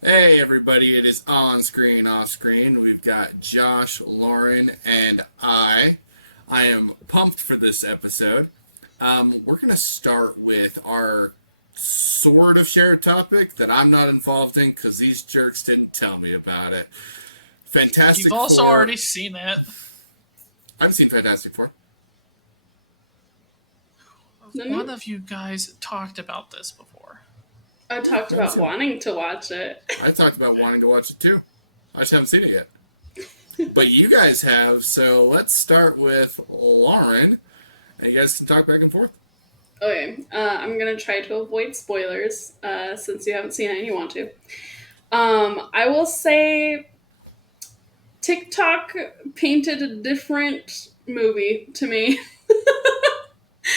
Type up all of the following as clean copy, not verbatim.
Hey everybody, it is on screen, off screen. We've got Josh, Lauren, and I. I am pumped for this episode. We're going to start with our sort of shared topic that I'm not involved in because these jerks didn't tell me about it. You've Fantastic also Four. already seen it. I've seen Fantastic Four. One No, of you guys talked about this before. I Yeah, talked I haven't about seen it. wanting to watch it. I talked about wanting to watch it too. I just haven't seen it yet. But you guys have, so let's start with Lauren, and you guys can talk back and forth. Okay, I'm gonna try to avoid spoilers since you haven't seen it and you want to. I will say TikTok painted a different movie to me.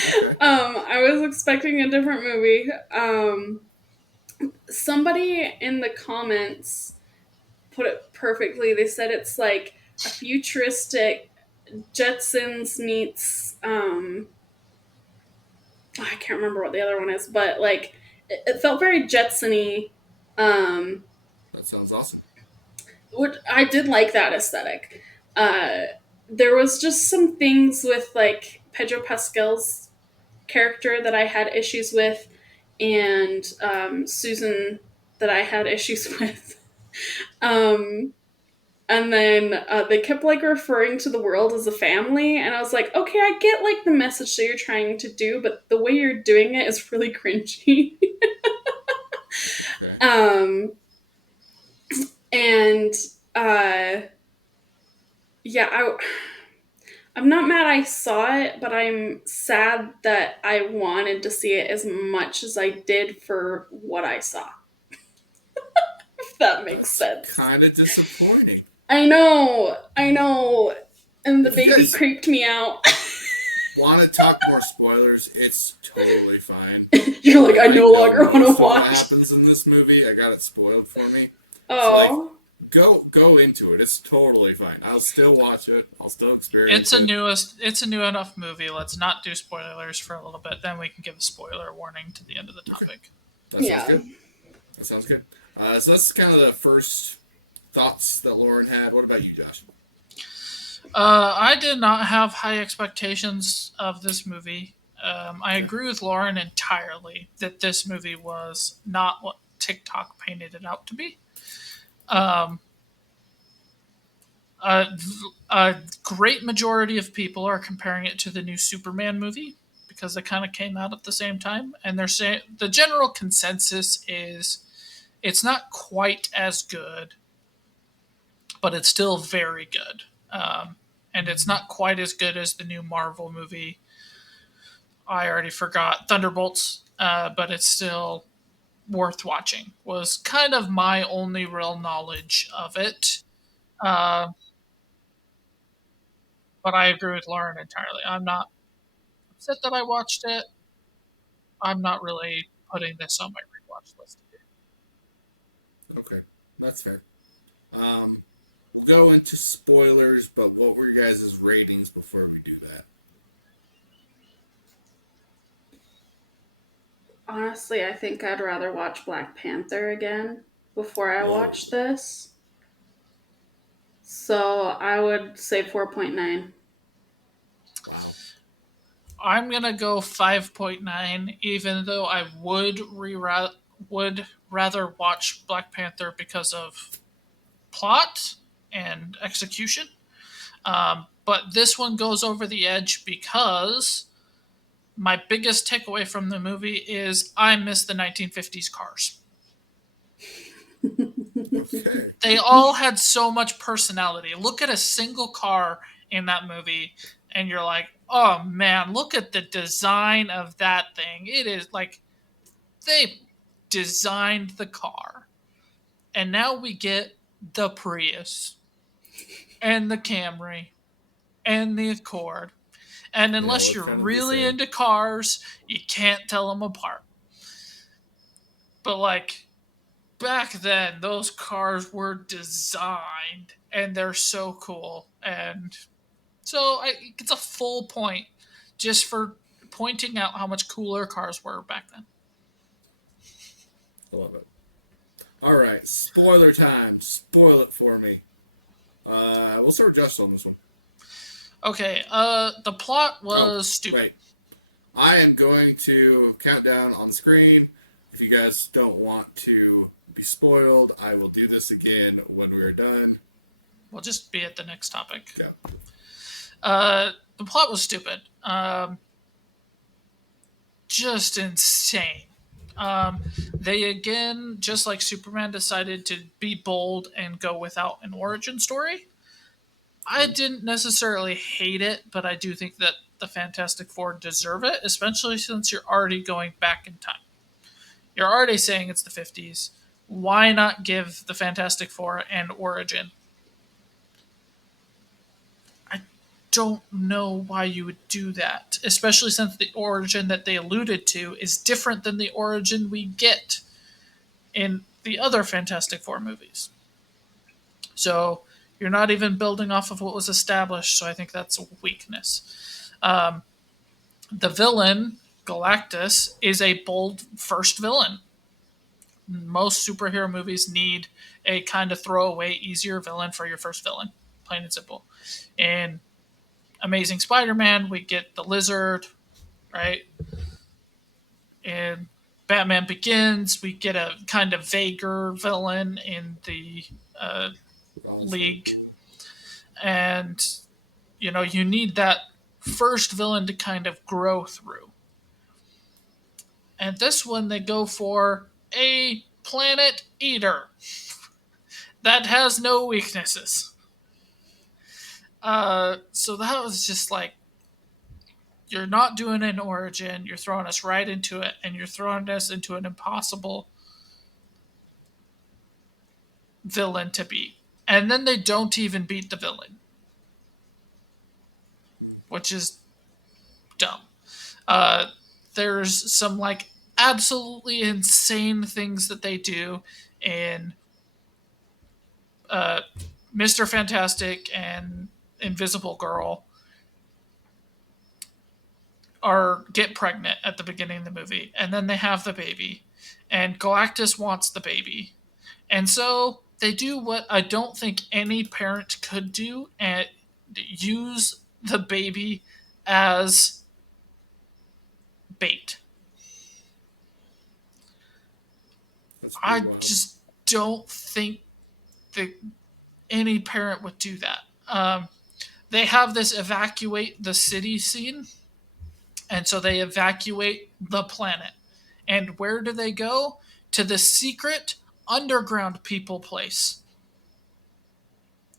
Okay. I was expecting a different movie. Somebody in the comments put it perfectly. They said it's like a futuristic Jetsons meets I can't remember what the other one is, but like it felt very Jetsony. Um, That sounds awesome. which I did like that aesthetic. Uh, there was just some things with like Pedro Pascal's character that I had issues with, and Susan that I had issues with. Um, and then they kept like referring to the world as a family, and I was like, okay, I get like the message that you're trying to do, but the way you're doing it is really cringy. Okay. um and uh yeah, I'm not mad I saw it, but I'm sad that I wanted to see it as much as I did for what I saw. If that makes That's sense. kind of disappointing. I know, and the If you baby guys creeped me out. want to talk more spoilers, it's totally fine. You're like, Like, I I no know longer want to most of what watch. happens in this movie. I got it spoiled for me. So, like, Oh, go into it. It's totally fine. I'll still watch it. I'll still experience it. It's a new enough movie. Let's not do spoilers for a little bit. Then we can give a spoiler warning to the end of the Okay. topic. That sounds yeah. good. That sounds good. So that's kind of the first thoughts that Lauren had. What about you, Josh? I did not have high expectations of this movie. I Okay. agree with Lauren entirely that this movie was not what TikTok painted it out to be. Okay. Um, a, a great majority of people are comparing it to the new Superman movie because they kind of came out at the same time, and they're saying the general consensus is it's not quite as good, but it's still very good. And it's not quite as good as the new Marvel movie. I already forgot Thunderbolts, but it's still worth watching. Was kind of my only real knowledge of it. Uh, but I agree with Lauren entirely. I'm not upset that I watched it. I'm not really putting this on my rewatch list. Okay. That's fair. Um, we'll go into spoilers, but what were your guys' ratings before we do that? Honestly, I think I'd rather watch Black Panther again before I Whoa. watch this. So I would say 4.9. Wow. I'm gonna go 5.9, even though I would rather watch Black Panther because of plot and execution. But this one goes over the edge because my biggest takeaway from the movie is I miss the 1950s cars. Okay. They all had so much personality. Look at a single car in that movie, and you're like, oh man, look at the design of that thing. It is like they designed the car. And now we get the Prius and the Camry and the Accord. And They all unless look you're kind of the really same. into cars, you can't tell them apart. But like back then, those cars were designed and they're so cool. And so it's a full point just for pointing out how much cooler cars were back then. I love it. All right, spoiler time. Spoil it for me. We'll start with Josh on this one. Okay, the plot Oh, was stupid. wait. I am going to count down on the screen. If you guys don't want to be spoiled, I will do this again when we are done. We'll just be at the next topic. Go. The plot was stupid. Just insane. They again, just like Superman, decided to be bold and go without an origin story. I Okay. didn't necessarily hate it, but I do think that the Fantastic Four deserve it, especially since you're already going back in time. You're already saying it's the 50s. Why not give the Fantastic Four an origin? I don't know why you would do that, especially since the origin that they alluded to is different than the origin we get in the other Fantastic Four movies. So you're not even building off of what was established, so I think that's a weakness. The villain, Galactus, is a bold first villain. Most superhero movies need a kind of throwaway, easier villain for your first villain, plain and simple. In Amazing Spider-Man, we get the Lizard, right? In Batman Begins, we get a kind of vaguer villain in the Ra's al League, Ghul. and you need that first villain to kind of grow through. And this one, they go for a planet eater that has no weaknesses. So that was just like, you're not doing an origin, you're throwing us right into it, and you're throwing us into an impossible villain to beat. And then they don't even beat the villain, which is dumb. Uh, there's some like absolutely insane things that they do in uh, Mr. Fantastic and Invisible Girl are get pregnant at the beginning of the movie, and then they have the baby, and Galactus wants the baby, and so they do what I don't think any parent could do and use the baby as bait. That's pretty I wild. just don't think that any parent would do that. They have this evacuate the city scene, and so they evacuate the planet. And where do they go? To the secret underground people place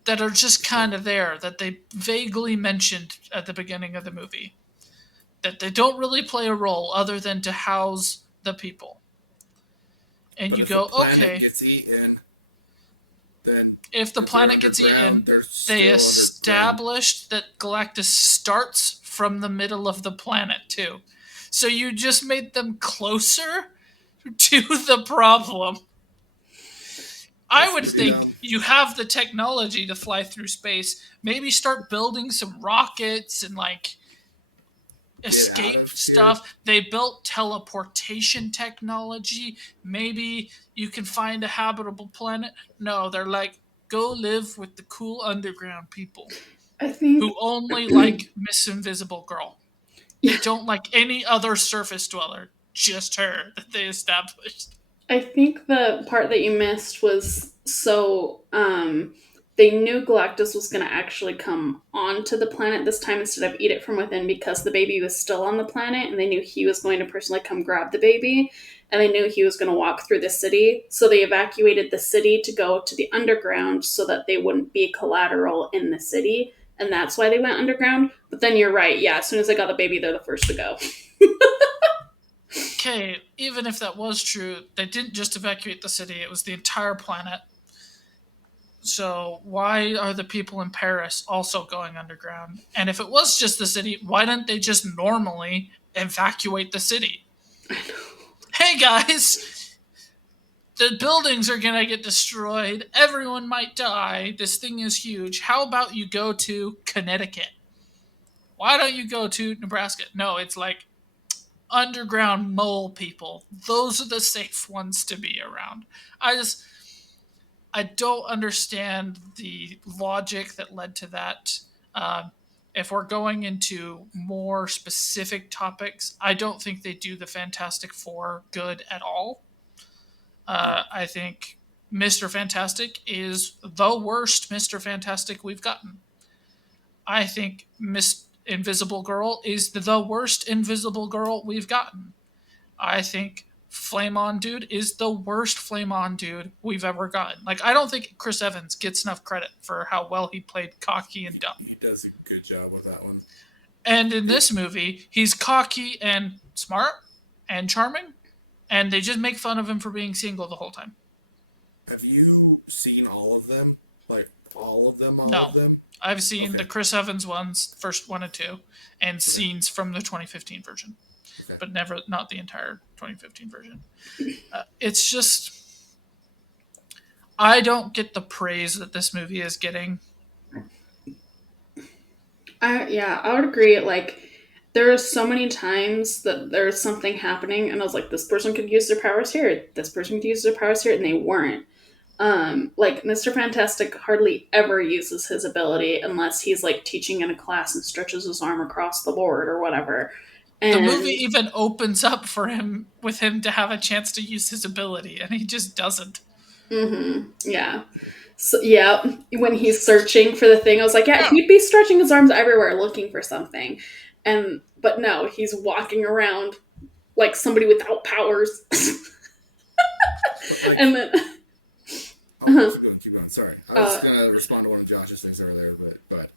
that are just kind Okay. of there, that they vaguely mentioned at the beginning of the movie, that they don't really play a role other than to house the people. And But you if the go, planet okay, gets eaten, then if the if they're planet gets underground, eaten, they're they still underground. established that Galactus starts from the middle of the planet too. So you just made them closer to the problem. I That's would pretty think dumb. you have the technology to fly through space. Maybe start building some rockets and like Get out escape of here. stuff. They built teleportation technology. Maybe you can find a habitable planet. No, they're like, go live with the cool underground people I think who only like Miss Invisible Girl. They yeah, don't like any other surface dweller, just her that they established. I think the part that you missed was they knew Galactus was going to actually come onto the planet this time instead of eat it from within because the baby was still on the planet and they knew he was going to personally come grab the baby and they knew he was going to walk through the city. So they evacuated the city to go to the underground so that they wouldn't be collateral in the city. And that's why they went underground. But then you're right. Yeah, as soon as they got the baby, they're the first to go. Okay, even if that was true, they didn't just evacuate the city, it was the entire planet. So why are the people in Paris also going underground? And if it was just the city, why didn't they just normally evacuate the city? Hey guys, the buildings are gonna get destroyed. Everyone might die. This thing is huge. How about you go to Connecticut? Why don't you go to Nebraska? No, it's like underground mole people. Those are the safe ones to be around. I just I don't understand the logic that led to that. Uh, if we're going into more specific topics, I don't think they do the Fantastic Four good at all. Mm. I think Mr. Fantastic is the worst Mr. Fantastic we've gotten. I think Miss Invisible Girl is the worst Invisible Girl we've gotten. I think Flame On Dude is the worst Flame On Dude we've ever gotten. Like, I don't think Chris Evans gets enough credit for how well he played cocky and dumb. He does a good job with that one. And in It, this movie, he's cocky and smart and charming, and they just make fun of him for being single the whole time. have you seen all of them? Like all of them, all of No, them? I've seen the Okay. Chris Evans ones, first one and two, and Okay. scenes from the 2015 version, Okay. but not the entire 2015 version. It's just, I don't get the praise that this movie is getting. I would agree. Like, there are so many times that there's something happening, and I was like, this person could use their powers here, this person could use their powers here, and they weren't. Like Mr. Fantastic hardly ever uses his ability unless he's like teaching in a class and stretches his arm across the board or whatever. The movie And even opens up for him with him to have a chance to use his ability, and he just doesn't. yeah, so yeah, when he's searching for the thing, I was like, yeah, Yeah. he'd be stretching his arms everywhere looking for something, and but no, he's walking around like somebody without powers, But like, and then oh, keep going. Sorry, I was uh, gonna respond to one of Josh's things earlier, but go ahead.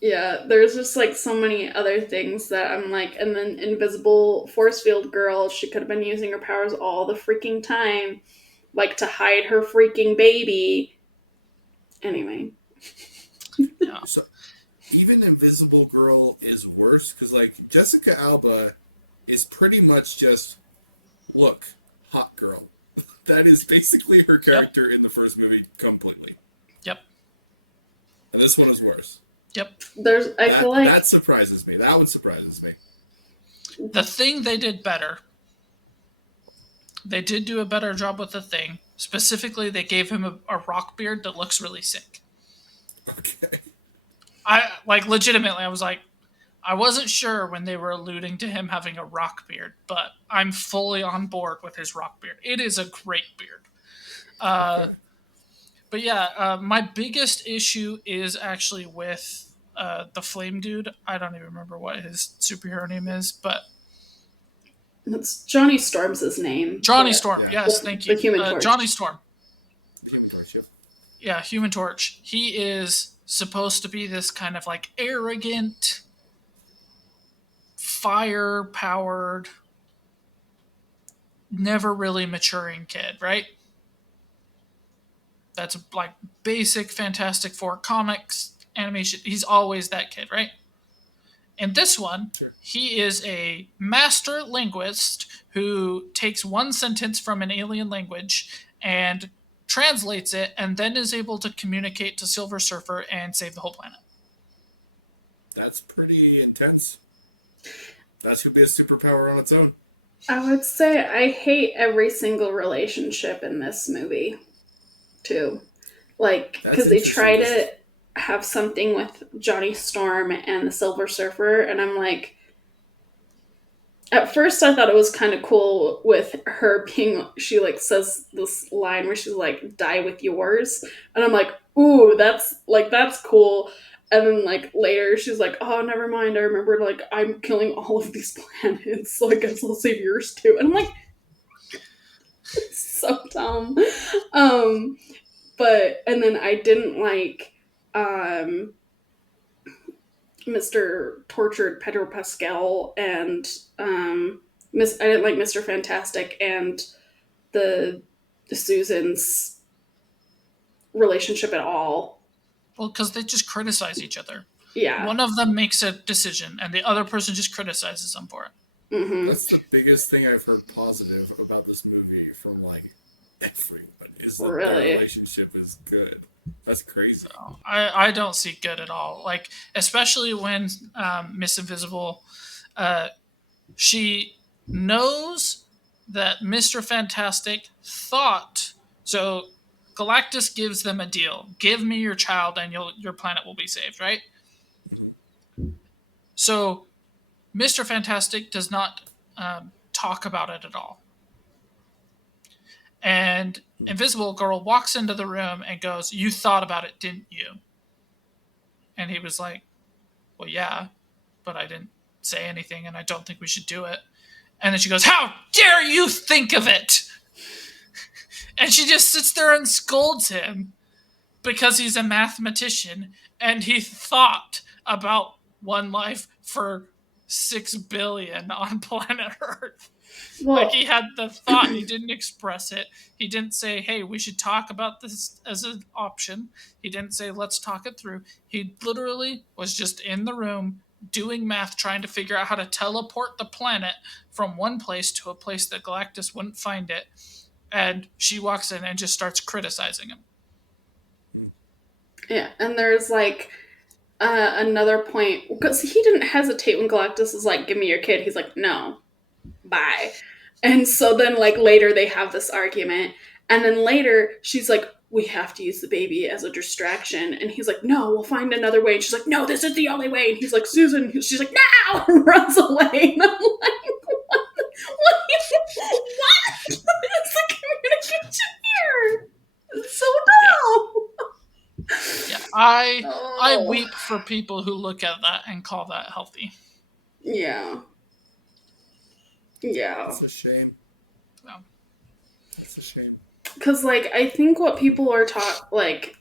yeah, there's just like so many other things that I'm like, and then Invisible Force Field Girl, she could have been using her powers all the freaking time, like to hide her freaking baby. Anyway, Yeah. So even Invisible Girl is worse because like Jessica Alba is pretty much just look hot girl. That is basically her character in the first movie completely, Yep. and this one is worse. Yep. I That feel like that surprises me. That one surprises me. The Thing they did better. They did do a better job with The Thing. Specifically, they gave him a rock beard that looks really sick. Okay. I like legitimately. I was like, I wasn't sure when they were alluding to him having a rock beard, but I'm fully on board with his rock beard. It is a great beard. Okay. But yeah, my biggest issue is actually with the Flame Dude. I don't even remember what his superhero name is, but it's Johnny Storm's his name. Johnny but Storm. Yeah. Yes, thank The you. Human Torch. Johnny Storm. The Human Torch. Yep. Yeah, Human Torch. He is supposed to be this kind of like arrogant, fire powered, never really maturing kid, right? That's like basic Fantastic Four comics animation. He's always that kid, right? In this one, Sure. he is a master linguist who takes one sentence from an alien language and translates it and then is able to communicate to Silver Surfer and save the whole planet. That's pretty intense. That should be a superpower on its own. I would say I hate every single relationship in this movie, too. Like, That's because they interesting. try This to have something with Johnny Storm and the Silver Surfer, and I'm like, at first I thought it was kind of cool with her being, she like says this line where she's like, die with yours. And I'm like, ooh, that's cool. And then like later she's like, oh, never mind. I remembered like I'm killing all of these planets. So I guess I'll save yours too. And I'm like, it's so dumb. But, and then I didn't like, Mr. Tortured Pedro Pascal and I didn't like Mr. Fantastic and the Susan's relationship at all. Well, because they just criticize each other. Yeah. One of them makes a decision and the other person just criticizes them for it. Mm-hmm. That's the biggest thing I've heard positive about this movie from like everyone is that their Really? relationship is good. That's crazy. No, I don't see good at all. Like, especially when Miss Invisible, she knows that Mr. Fantastic thought. So Galactus gives them a deal. Give me your child and your planet will be saved, right? Mm-hmm. So Mr. Fantastic does not talk about it at all. And Invisible Girl walks into the room and goes, "You thought about it, didn't you?" And he was like, "Well, yeah, but I didn't say anything and I don't think we should do it." And then she goes, "How dare you think of it?" And she just sits there and scolds him because he's a mathematician and he thought about one life for 6 billion on planet Earth. Well, Like, he had the thought, he didn't express it. He didn't say, "Hey, we should talk about this as an option." He didn't say, "Let's talk it through." He literally was just in the room doing math, trying to figure out how to teleport the planet from one place to a place that Galactus wouldn't find it. And she walks in and just starts criticizing him. yeah, and there's like another point because he didn't hesitate when Galactus is like, "Give me your kid." He's like, "No, bye." And so then like later they have this argument, and then later she's like, "We have to use the baby as a distraction," and he's like, "No, we'll find another way." And she's like, "No, this is the only way." And he's like, "Susan," she's like, "No," and runs away. And I'm like, what? What is the communication here? It's so dumb. Yeah, I weep for people who look at that and call that healthy. Yeah. It's a shame. No. It's a shame. Because, like, I think what people are taught, like,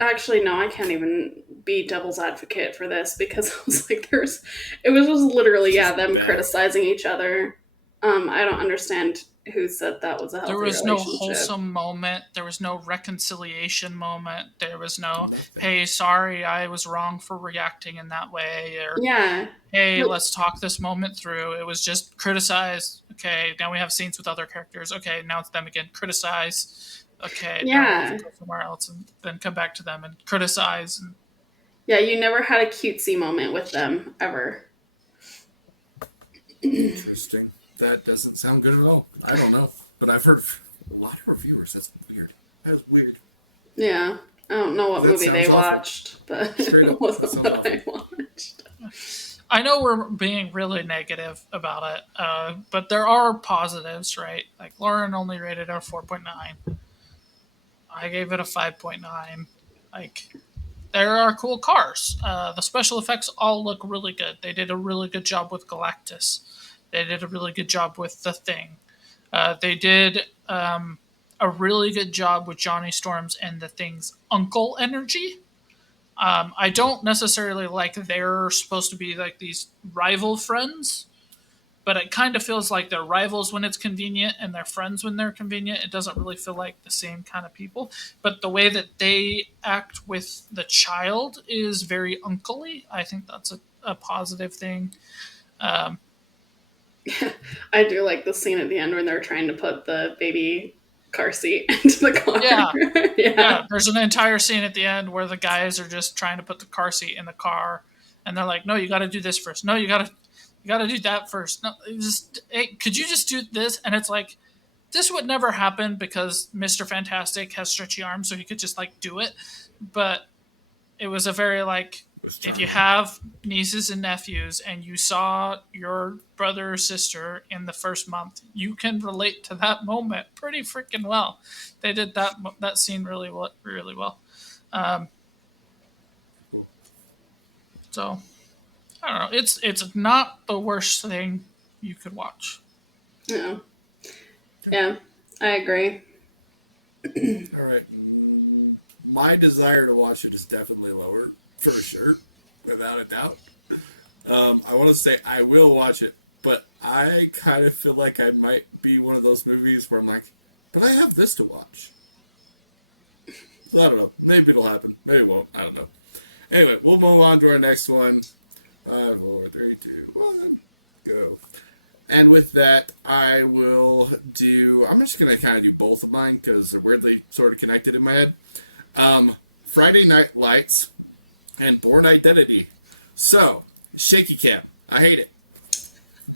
actually, no, I can't even be devil's advocate for this because I was like, it was just literally, them bad. criticizing each other. I don't understand who said that was a healthy relationship. There was no wholesome moment. There was no reconciliation moment. There was no, Nothing. "Hey, sorry, I was wrong for reacting in that way," or Yeah. "Hey, let's talk this moment through." It was just criticize. Okay, now we have scenes with other characters. Okay, now it's them again. Criticize. Okay, now we go somewhere else and then come back to them and criticize. Yeah, you never had a cutesy moment with them, ever. Interesting. That doesn't sound good at all. I don't know. But I've heard a lot of reviewers. That's weird. That is weird. Yeah. I don't know what That movie sounds they awful. watched, but Straight up, it wasn't that sounds what I awful. watched. I know we're being really negative about it, but there are positives, right? Like, Lauren only rated it a 4.9. I gave it a 5.9. Like, there are cool cars. The special effects all look really good. They did a really good job with Galactus. They did a really good job with the Thing. They did a really good job with Johnny Storm's and the Thing's uncle energy. I don't necessarily like they're supposed to be like these rival friends, but it kind of feels like they're rivals when it's convenient and they're friends when they're convenient. It doesn't really feel like the same kind of people. But the way that they act with the child is very uncle-y. I think that's a positive thing. I do like the scene at the end when they're trying to put the baby car seat into the car. Yeah. Yeah. There's an entire scene at the end where the guys are just trying to put the car seat in the car, and they're like, "No, you got to do this first. No, you got to do that first. No, hey, could you just do this?" And it's like, this would never happen because Mr. Fantastic has stretchy arms, so he could just like do it. But it was a very like, if you have nieces and nephews and you saw your brother or sister in the first month, you can relate to that moment pretty freaking well. They did that scene really well. Cool. So I don't know. It's not the worst thing you could watch. No. Yeah, I agree. All right. My desire to watch it is definitely lower, for sure, without a doubt. I want to say I will watch it, but I kind of feel like I might be one of those movies where I'm like, but I have this to watch. So I don't know. Maybe it'll happen. Maybe it won't. I don't know. Anyway, we'll move on to our next one. 5, 4, 3, 2, 1, go. And with that, I'm just going to kind of do both of mine because they're weirdly sort of connected in my head. Friday Night Lights and Bourne Identity. So, shaky cam. I hate it.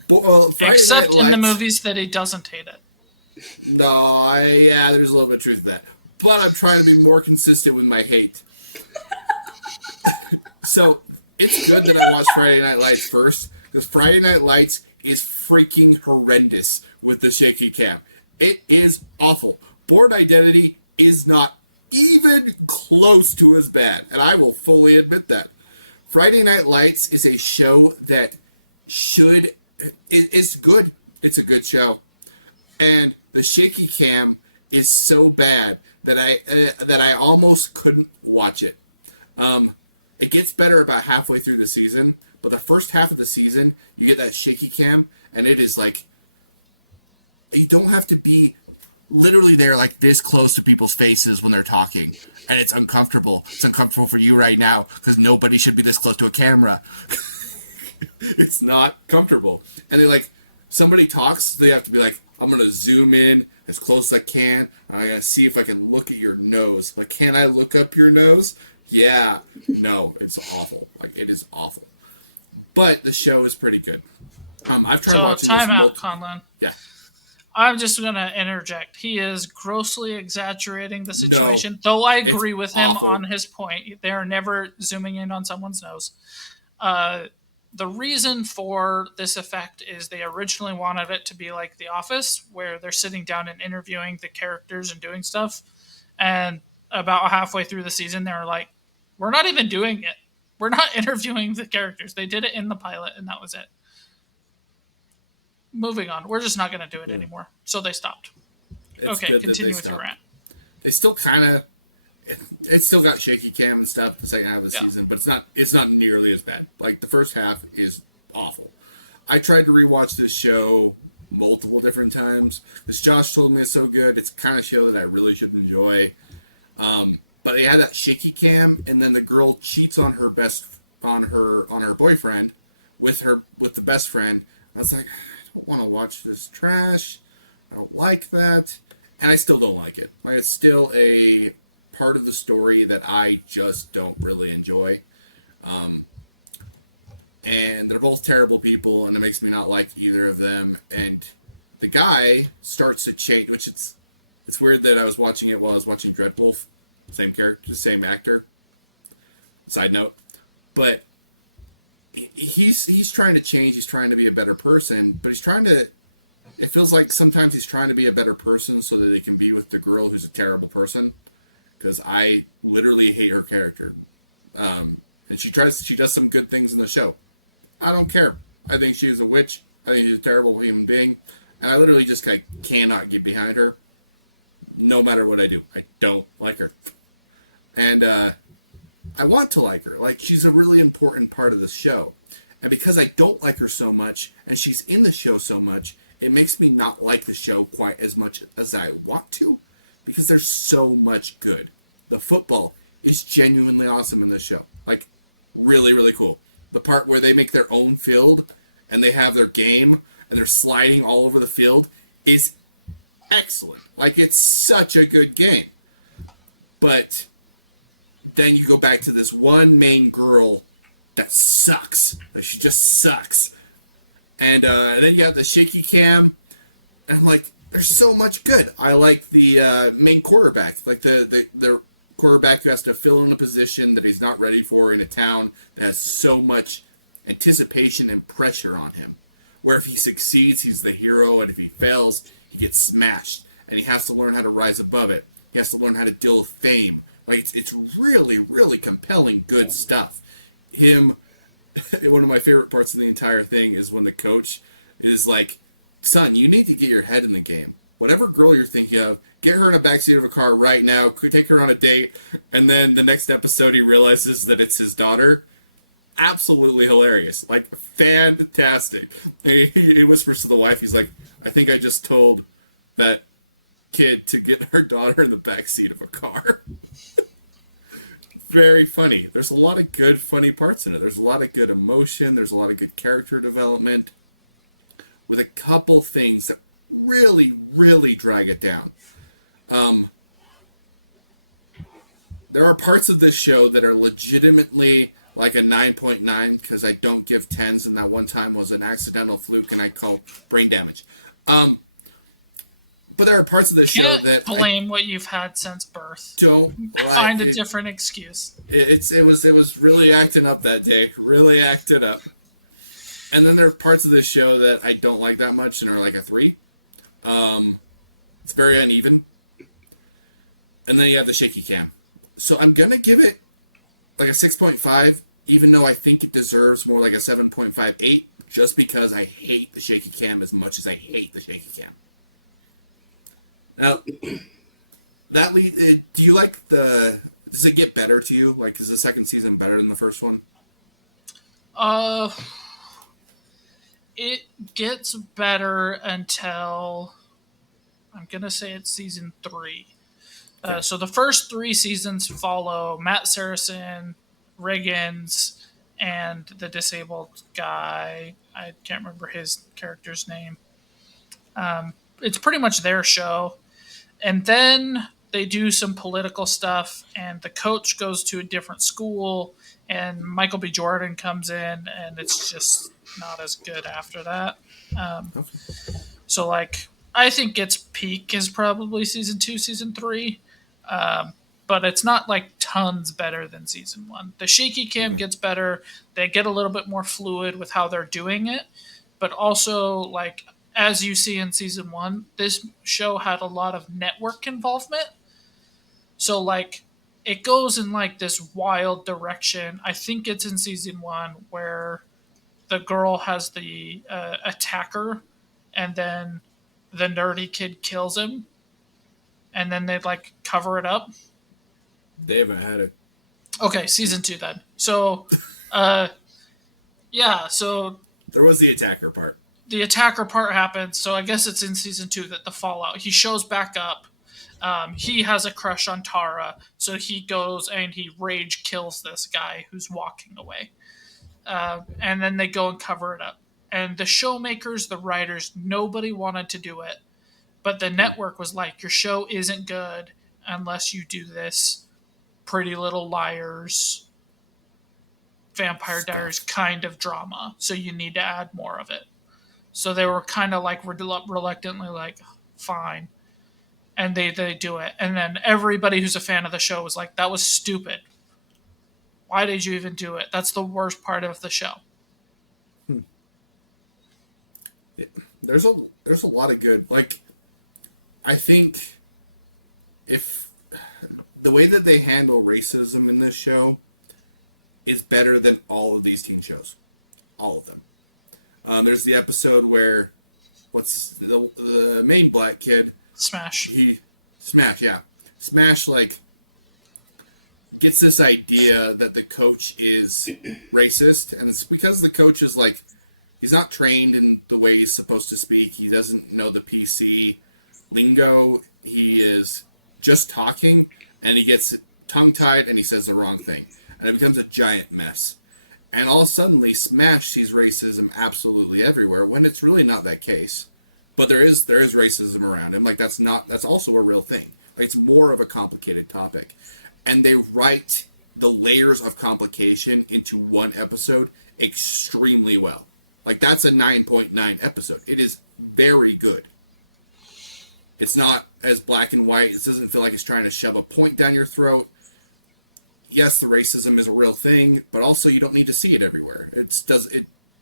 Friday Except Night in Lights. the movies that he doesn't hate it. No, there's a little bit of truth to that. but I'm trying to be more consistent with my hate. So it's good that I watched Friday Night Lights first, because Friday Night Lights is freaking horrendous with the shaky cam. It is awful. Bourne Identity is not even close to as bad, and I will fully admit that. Friday Night Lights is a show that it's good. It's a good show. And the shaky cam is so bad that I almost couldn't watch it. It gets better about halfway through the season, but the first half of the season, you get that shaky cam, and it is like, you don't have to be literally there like this close to people's faces when they're talking, and it's uncomfortable. It's uncomfortable for you right now because nobody should be this close to a camera. It's not comfortable. And they're like, somebody talks, they have to be like, I'm going to zoom in as close as I can. I'm going to see if I can look at your nose. Like, can I look up your nose? Yeah. No, it's awful. Like, it is awful. But the show is pretty good. I've tried watching this Conlon. Yeah. I'm just going to interject. He is grossly exaggerating the situation, though I agree with him on his point. They're never zooming in on someone's nose. The reason for this effect is they originally wanted it to be like The Office, where they're sitting down and interviewing the characters and doing stuff. And about halfway through the season, they were like, we're not even doing it. We're not interviewing the characters. They did it in the pilot, and that was it. Moving on. We're just not going to do it anymore. So they stopped. It's good that they stopped. They still kind of... It's still got shaky cam and stuff the second half of the season, but it's not nearly as bad. Like, the first half is awful. I tried to rewatch this show multiple different times because Josh told me it's so good. It's the kind of show that I really should enjoy. But they had that shaky cam, and then the girl cheats on her boyfriend with the best friend. I was like, I don't want to watch this trash. I don't like that, and I still don't like it. Like, it's still a part of the story that I just don't really enjoy. And they're both terrible people, and it makes me not like either of them. And the guy starts to change, which it's weird that I was watching it while I was watching Dreadwolf. Same character, same actor. Side note. But he's trying to change, he's trying to be a better person, but it feels like sometimes he's trying to be a better person so that they can be with the girl who's a terrible person. Because I literally hate her character. And she does some good things in the show. I don't care. I think she's a witch. I think she's a terrible human being. And I literally just cannot get behind her. No matter what I do. I don't like her. And I want to like her. Like, she's a really important part of the show. And because I don't like her so much, and she's in the show so much, it makes me not like the show quite as much as I want to. Because there's so much good. The football is genuinely awesome in this show. Like, really, really cool. The part where they make their own field and they have their game and they're sliding all over the field is excellent. Like, it's such a good game. But then you go back to this one main girl that sucks. Like, she just sucks. And then you have the shaky cam. And I'm like, there's so much good. I like the main quarterback, like the quarterback who has to fill in a position that he's not ready for in a town that has so much anticipation and pressure on him. Where if he succeeds, he's the hero, and if he fails, he gets smashed, and he has to learn how to rise above it. He has to learn how to deal with fame. Like, it's really, really compelling, good stuff. One of my favorite parts of the entire thing is when the coach is like, son, you need to get your head in the game. Whatever girl you're thinking of, get her in a backseat of a car right now, take her on a date, and then the next episode he realizes that it's his daughter. Absolutely hilarious. Like, fantastic. He whispers to the wife, he's like, I think I just told that kid to get her daughter in the backseat of a car. Very funny. There's a lot of good, funny parts in it. There's a lot of good emotion. There's a lot of good character development. With a couple things that really, really drag it down. There are parts of this show that are legitimately like a 9.9 because I don't give 10s, and that one time was an accidental fluke and I called brain damage. but there are parts of the show Can't that I blame what you've had since birth. don't like. Find a different excuse. It was really acting up that day. Really acted up. And then there are parts of the show that I don't like that much and are like a 3. It's very uneven. And then you have the shaky cam. So I'm going to give it like a 6.5, even though I think it deserves more like a 7.58, just because I hate the shaky cam as much as I hate the shaky cam. Now, do you like does it get better to you? Like, is the second season better than the first one? It gets better until I'm gonna say it's season 3. Okay. So the first 3 seasons follow Matt Saracen, Riggins, and the disabled guy. I can't remember his character's name. It's pretty much their show. And then they do some political stuff, and the coach goes to a different school, and Michael B. Jordan comes in, and it's just not as good after that. Okay. So, like, I think its peak is probably season 2, season 3. But it's not like tons better than season 1. The shaky cam gets better. They get a little bit more fluid with how they're doing it. But also, like, as you see in season 1, this show had a lot of network involvement. So, like, it goes in, like, this wild direction. I think it's in season 1 where the girl has the attacker, and then the nerdy kid kills him. And then they, like, cover it up. They haven't had a... Okay, season 2 then. So, yeah, so There was the attacker part. the attacker part happens. So I guess it's in season 2 that the fallout. He shows back up. He has a crush on Tara, so he goes and he rage kills this guy who's walking away. And then they go and cover it up. And the showmakers, the writers, nobody wanted to do it. But the network was like, your show isn't good unless you do this Pretty Little Liars, Vampire Diaries kind of drama. So you need to add more of it. So they were kind of like reluctantly like, fine. And they do it. And then everybody who's a fan of the show was like, that was stupid. Why did you even do it? That's the worst part of the show. There's a lot of good, like, I think if the way that they handle racism in this show is better than all of these teen shows. All of them. There's the episode where what's the main black kid? Smash. Smash, like, gets this idea that the coach is racist, and it's because the coach is, like, he's not trained in the way he's supposed to speak. He doesn't know the PC lingo. He is just talking, and he gets tongue-tied, and he says the wrong thing. And it becomes a giant mess. And all suddenly, Smash sees racism absolutely everywhere, when it's really not that case. But there is racism around him. Like, that's also a real thing. Like, it's more of a complicated topic. And they write the layers of complication into one episode extremely well. Like, that's a 9.9 episode. It is very good. It's not as black and white. It doesn't feel like it's trying to shove a point down your throat. Yes, the racism is a real thing, but also you don't need to see it everywhere.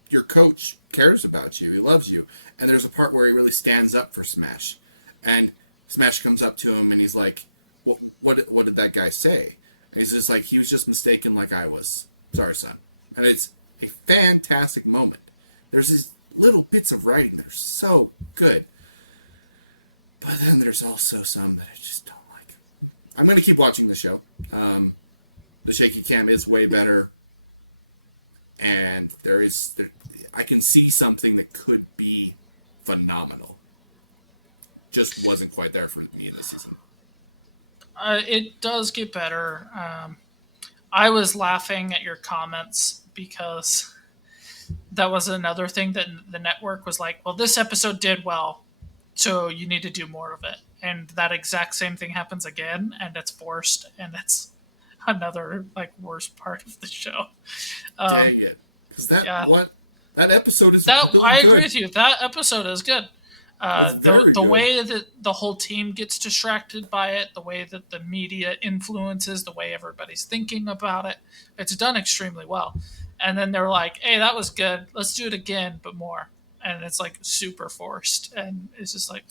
Your coach cares about you. He loves you. And there's a part where he really stands up for Smash. And Smash comes up to him and he's like, what did that guy say? And he's just like, he was just mistaken like I was. Sorry, son. And it's a fantastic moment. There's these little bits of writing that are so good. But then there's also some that I just don't like. I'm going to keep watching the show. The shaky cam is way better. And I can see something that could be phenomenal. Just wasn't quite there for me in this season. It does get better. I was laughing at your comments because that was another thing that the network was like, well, this episode did well, so you need to do more of it. And that exact same thing happens again, and it's forced, and it's another, like, worst part of the show. Dang it. Because that episode is really I good. agree with you. That episode is good. It's very The good. way that the whole team gets distracted by it, the way that the media influences, the way everybody's thinking about it, it's done extremely well. And then they're like, "Hey, that was good. Let's do it again, but more." And it's like super forced, and it's just like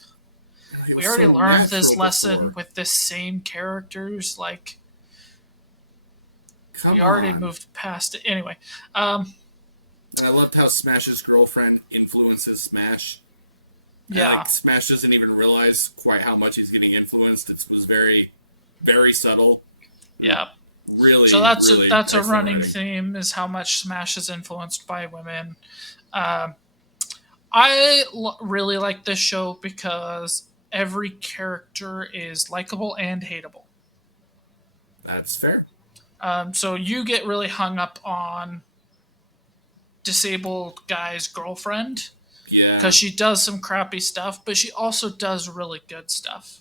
It we was already so learned this natural lesson before. with the same characters. Like we Come already on. moved past it. Anyway, um, And I loved how Smash's girlfriend influences Smash. And yeah, like Smash doesn't even realize quite how much he's getting influenced. It was very, very subtle. yeah. So Really, really that's a excellent running writing. theme is how much Smash is influenced by women. Um, really like this show because every character is likable and hateable. That's fair. So you get really hung up on disabled guy's girlfriend because Yeah. she does some crappy stuff, but she also does really good stuff.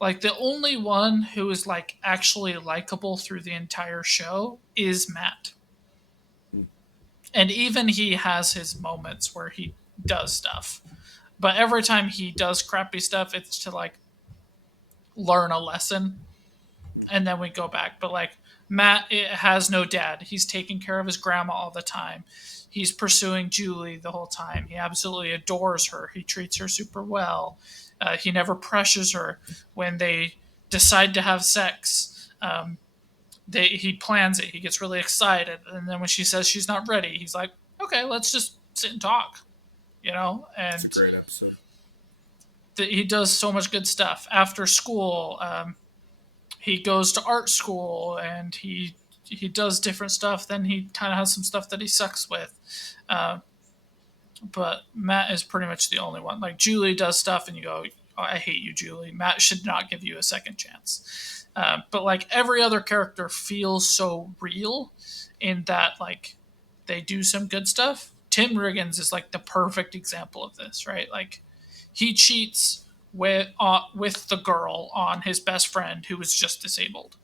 Like the only one who is like actually likable through the entire show is Matt. Hmm. And even he has his moments where he does stuff. But every time he does crappy stuff, it's to like learn a lesson Hmm. and then we go back. But like Matt has no dad. He's taking care of his grandma all the time. He's pursuing Julie the whole time. He absolutely adores her. He treats her super well. He never pressures her when they decide to have sex. He plans it. He gets really excited, and then when she says she's not ready, he's like, "Okay, let's just sit and talk," you know. It's a And great episode. he does so much good stuff after school. He goes to art school and he does different stuff. Then he kind of has some stuff that he sucks with. Uh, but Matt is pretty much the only one. Like Julie does stuff, and you go, oh, "I hate you, Julie." Matt should not give you a second chance. But like every other character feels so real in that like they do some good stuff. Tim Riggins is like the perfect example of this, right? Like he cheats with the girl on his best friend who was just disabled.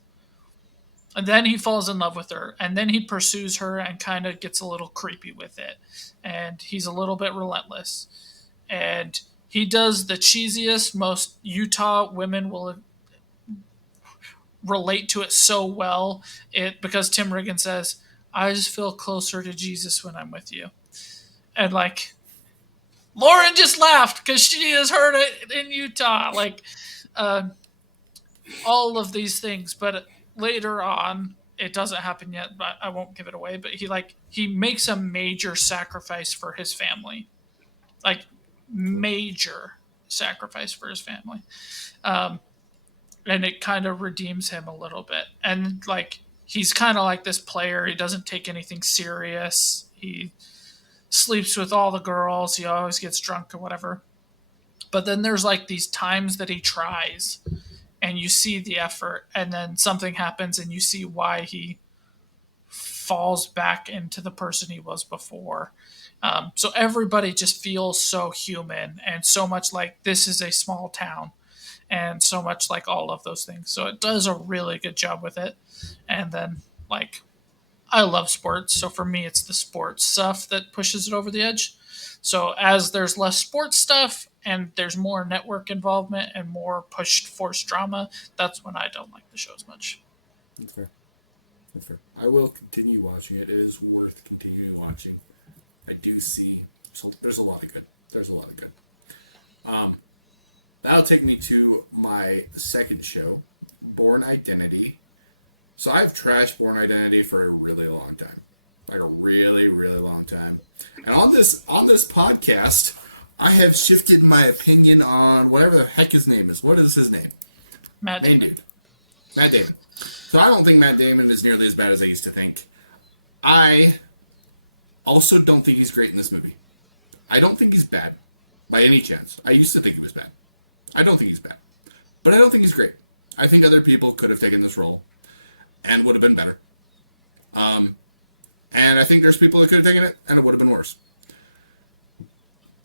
And then he falls in love with her, and then he pursues her and kind of gets a little creepy with it. And he's a little bit relentless. And he does the cheesiest, most Utah women will relate to it so well. It because Tim Riggins says, "I just feel closer to Jesus when I'm with you," and like Lauren just laughed because she has heard it in Utah. Like uh, all of these things, but later on, it doesn't happen yet. But I won't give it away. But he makes a major sacrifice for his family, like major sacrifice for his family, um, and it kind of redeems him a little bit. And like he's kind of like this player. He doesn't take anything serious. He sleeps with all the girls. He always gets drunk or whatever. But then there's like these times that he tries and you see the effort and then something happens and you see why he falls back into the person he was before. So everybody just feels so human and so much like this is a small town and so much like all of those things. So it does a really good job with it. And then like I love sports, so for me it's the sports stuff that pushes it over the edge. So as there's less sports stuff and there's more network involvement and more pushed force drama, that's when I don't like the show as much. That's fair. That's fair. I will continue watching it. It is worth continuing watching. I do see. So there's a lot of good. There's a lot of good. That'll take me to my second show, Bourne Identity. So I've trashed Bourne Identity for a really long time, like a really, really long time. And on this podcast, I have shifted my opinion on whatever the heck his name is. What is his name? Main dude, Matt Damon. So I don't think Matt Damon is nearly as bad as I used to think. I also don't think he's great in this movie. I don't think he's bad by any chance. I used to think he was bad. I don't think he's bad. But I don't think he's great. I think other people could have taken this role and would have been better. And I think there's people that could have taken it and it would have been worse.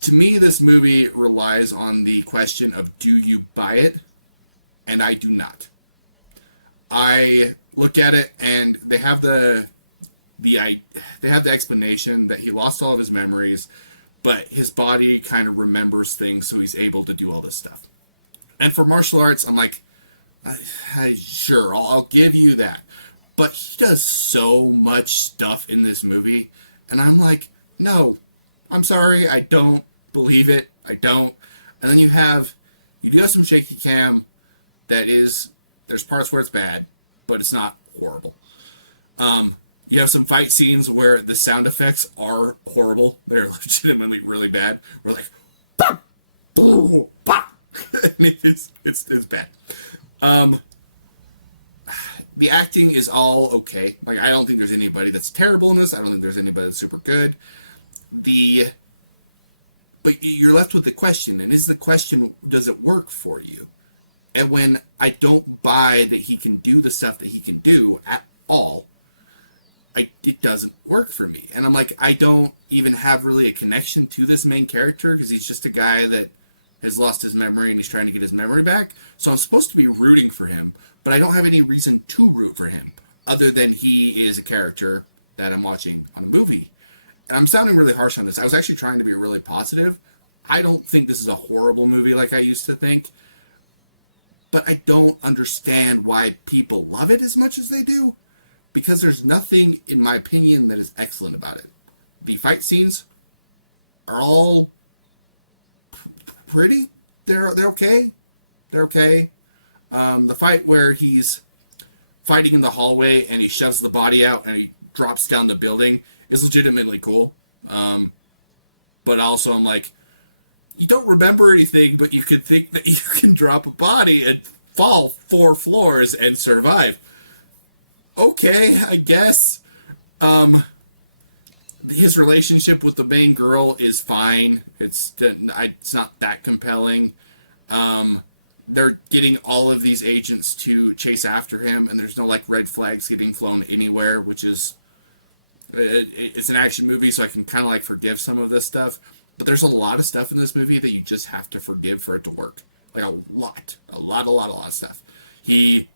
To me, this movie relies on the question of do you buy it? And I do not. I look at it and they have the explanation that he lost all of his memories but his body kind of remembers things, so he's able to do all this stuff. And for martial arts, I'm like, sure, I'll give you that. But he does so much stuff in this movie, and I'm like, no, I'm sorry, I don't believe it. I don't. And then you do have some shaky cam there's parts where it's bad, but it's not horrible. You have some fight scenes where the sound effects are horrible. They're legitimately really bad. We're like, bah, boo, bah. it's bad. The acting is all okay. Like, I don't think there's anybody that's terrible in this. I don't think there's anybody that's super good. But you're left with the question, and is the question, does it work for you? And when I don't buy that he can do the stuff that he can do at all, it doesn't work for me. And I'm like, I don't even have really a connection to this main character because he's just a guy that has lost his memory and he's trying to get his memory back. So I'm supposed to be rooting for him, but I don't have any reason to root for him other than he is a character that I'm watching on a movie. And I'm sounding really harsh on this. I was actually trying to be really positive. I don't think this is a horrible movie like I used to think. But I don't understand why people love it as much as they do. Because there's nothing, in my opinion, that is excellent about it. The fight scenes are all pretty. They're okay. They're okay. The fight where he's fighting in the hallway and he shoves the body out and he drops down the building is legitimately cool. But also I'm like, you don't remember anything, but you could think that you can drop a body and fall 4 floors and survive. Okay, I guess. His relationship with the main girl is fine. It's not that compelling. They're getting all of these agents to chase after him, and there's no like red flags getting flown anywhere, which is it's an action movie, so I can kind of like forgive some of this stuff. But there's a lot of stuff in this movie that you just have to forgive for it to work. Like a lot of stuff. The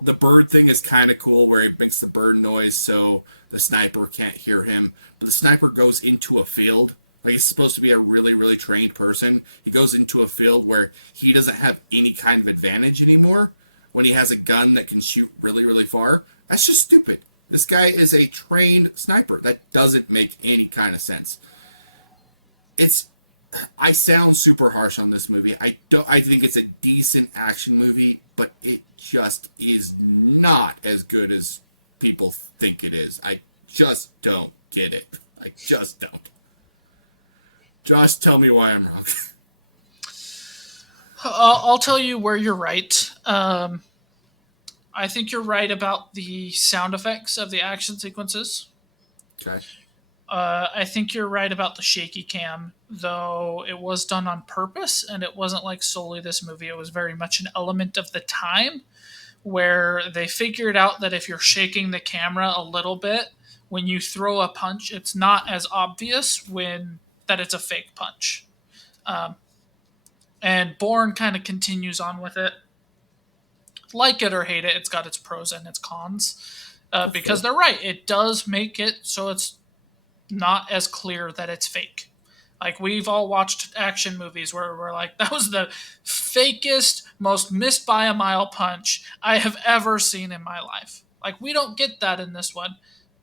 bird thing is kind of cool where he makes the bird noise so the sniper can't hear him. But the sniper goes into a field. Like, he's supposed to be a really, really trained person. He goes into a field where he doesn't have any kind of advantage anymore when he has a gun that can shoot really, really far. That's just stupid. This guy is a trained sniper. That doesn't make any kind of sense. I sound super harsh on this movie. I think it's a decent action movie, but it just is not as good as people think it is. I just don't get it. I just don't. Just tell me why I'm wrong. I'll tell you where you're right. I think you're right about the sound effects of the action sequences. Okay. I think you're right about the shaky cam, though it was done on purpose, and it wasn't like solely this movie. It was very much an element of the time where they figured out that if you're shaking the camera a little bit, when you throw a punch, it's not as obvious that it's a fake punch. And Bourne kind of continues on with it. Like it or hate it, it's got its pros and its cons. Because they're right. It does make it so it's not as clear that it's fake. Like, we've all watched action movies where we're like, that was the fakest, most missed by a mile punch I have ever seen in my life. Like, we don't get that in this one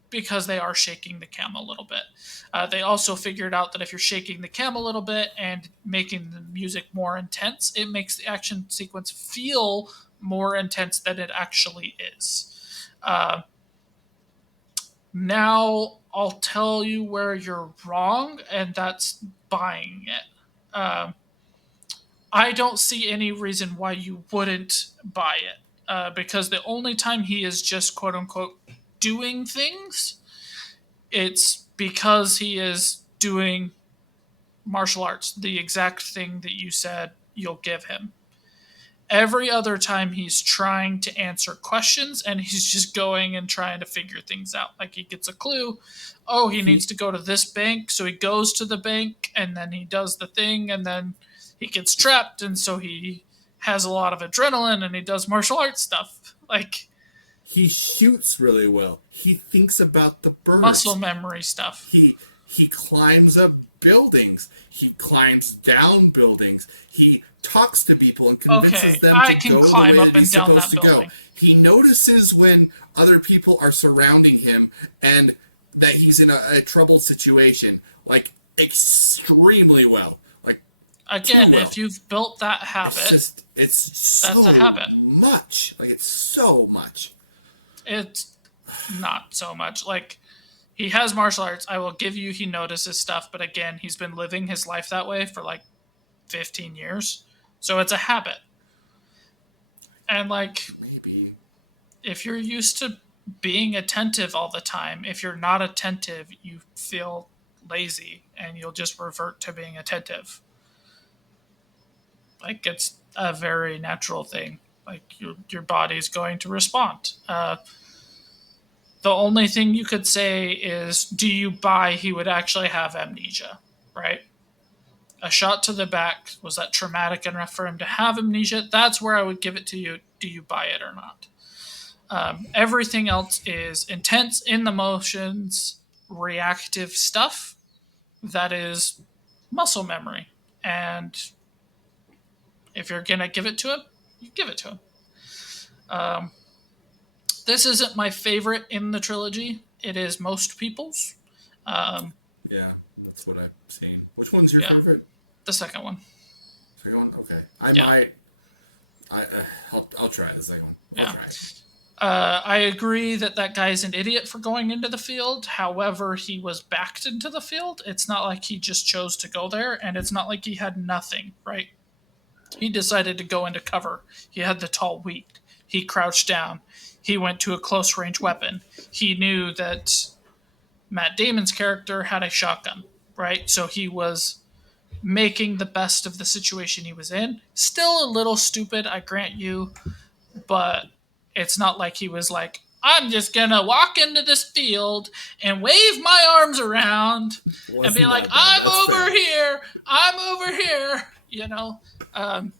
because they are shaking the cam a little bit. They also figured out that if you're shaking the cam a little bit and making the music more intense, it makes the action sequence feel more intense than it actually is. Now I'll tell you where you're wrong, and that's buying it. I don't see any reason why you wouldn't buy it, because the only time he is just quote unquote doing things, it's because he is doing martial arts, the exact thing that you said you'll give him. Every other time he's trying to answer questions and he's just going and trying to figure things out. Like, he gets a clue. Oh, he needs to go to this bank. So he goes to the bank and then he does the thing and then he gets trapped. And so he has a lot of adrenaline and he does martial arts stuff. Like, he shoots really well. He thinks about the birds. Muscle memory stuff. He climbs up buildings. He climbs down buildings. He talks to people and convinces Okay, them I to can go the climb way up that and he's down supposed that to go. building. He notices when other people are surrounding him and that he's in a troubled situation, like extremely well, like too Again, if well. you've built that It's habit, just, it's that's a so habit. much. Like, it's so much. It's not so much. Like, he has martial arts. I will give you, he notices stuff, but again, he's been living his life that way for like 15 years. So it's a habit. And like, Maybe. if you're used to being attentive all the time, if you're not attentive, you feel lazy and you'll just revert to being attentive. Like, it's a very natural thing. Like, your body's going to respond. The only thing you could say is, do you buy he would actually have amnesia, right? A shot to the back, was that traumatic enough for him to have amnesia? That's where I would give it to you. Do you buy it or not? Everything else is intense in the motions, reactive stuff that is muscle memory. And if you're going to give it to him, you give it to him. Um, this isn't my favorite in the trilogy. It is most people's. Um, Yeah, that's what I've seen. Which one's your yeah, favorite? the second one. Second one? Okay. I Yeah, might. I'll try the second one. I'll yeah. try it. I agree that that guy's an idiot for going into the field. However, he was backed into the field. It's not like he just chose to go there, and it's not like he had nothing, right? He decided to go into cover. He had the tall wheat. He crouched down. He went to a close range weapon. He knew that Matt Damon's character had a shotgun, right? So he was making the best of the situation he was in. Still a little stupid, I grant you, but it's not like he was like, I'm just gonna walk into this field and wave my arms around and be Wasn't like, that bad? That's fair. I'm over here, you know. Um,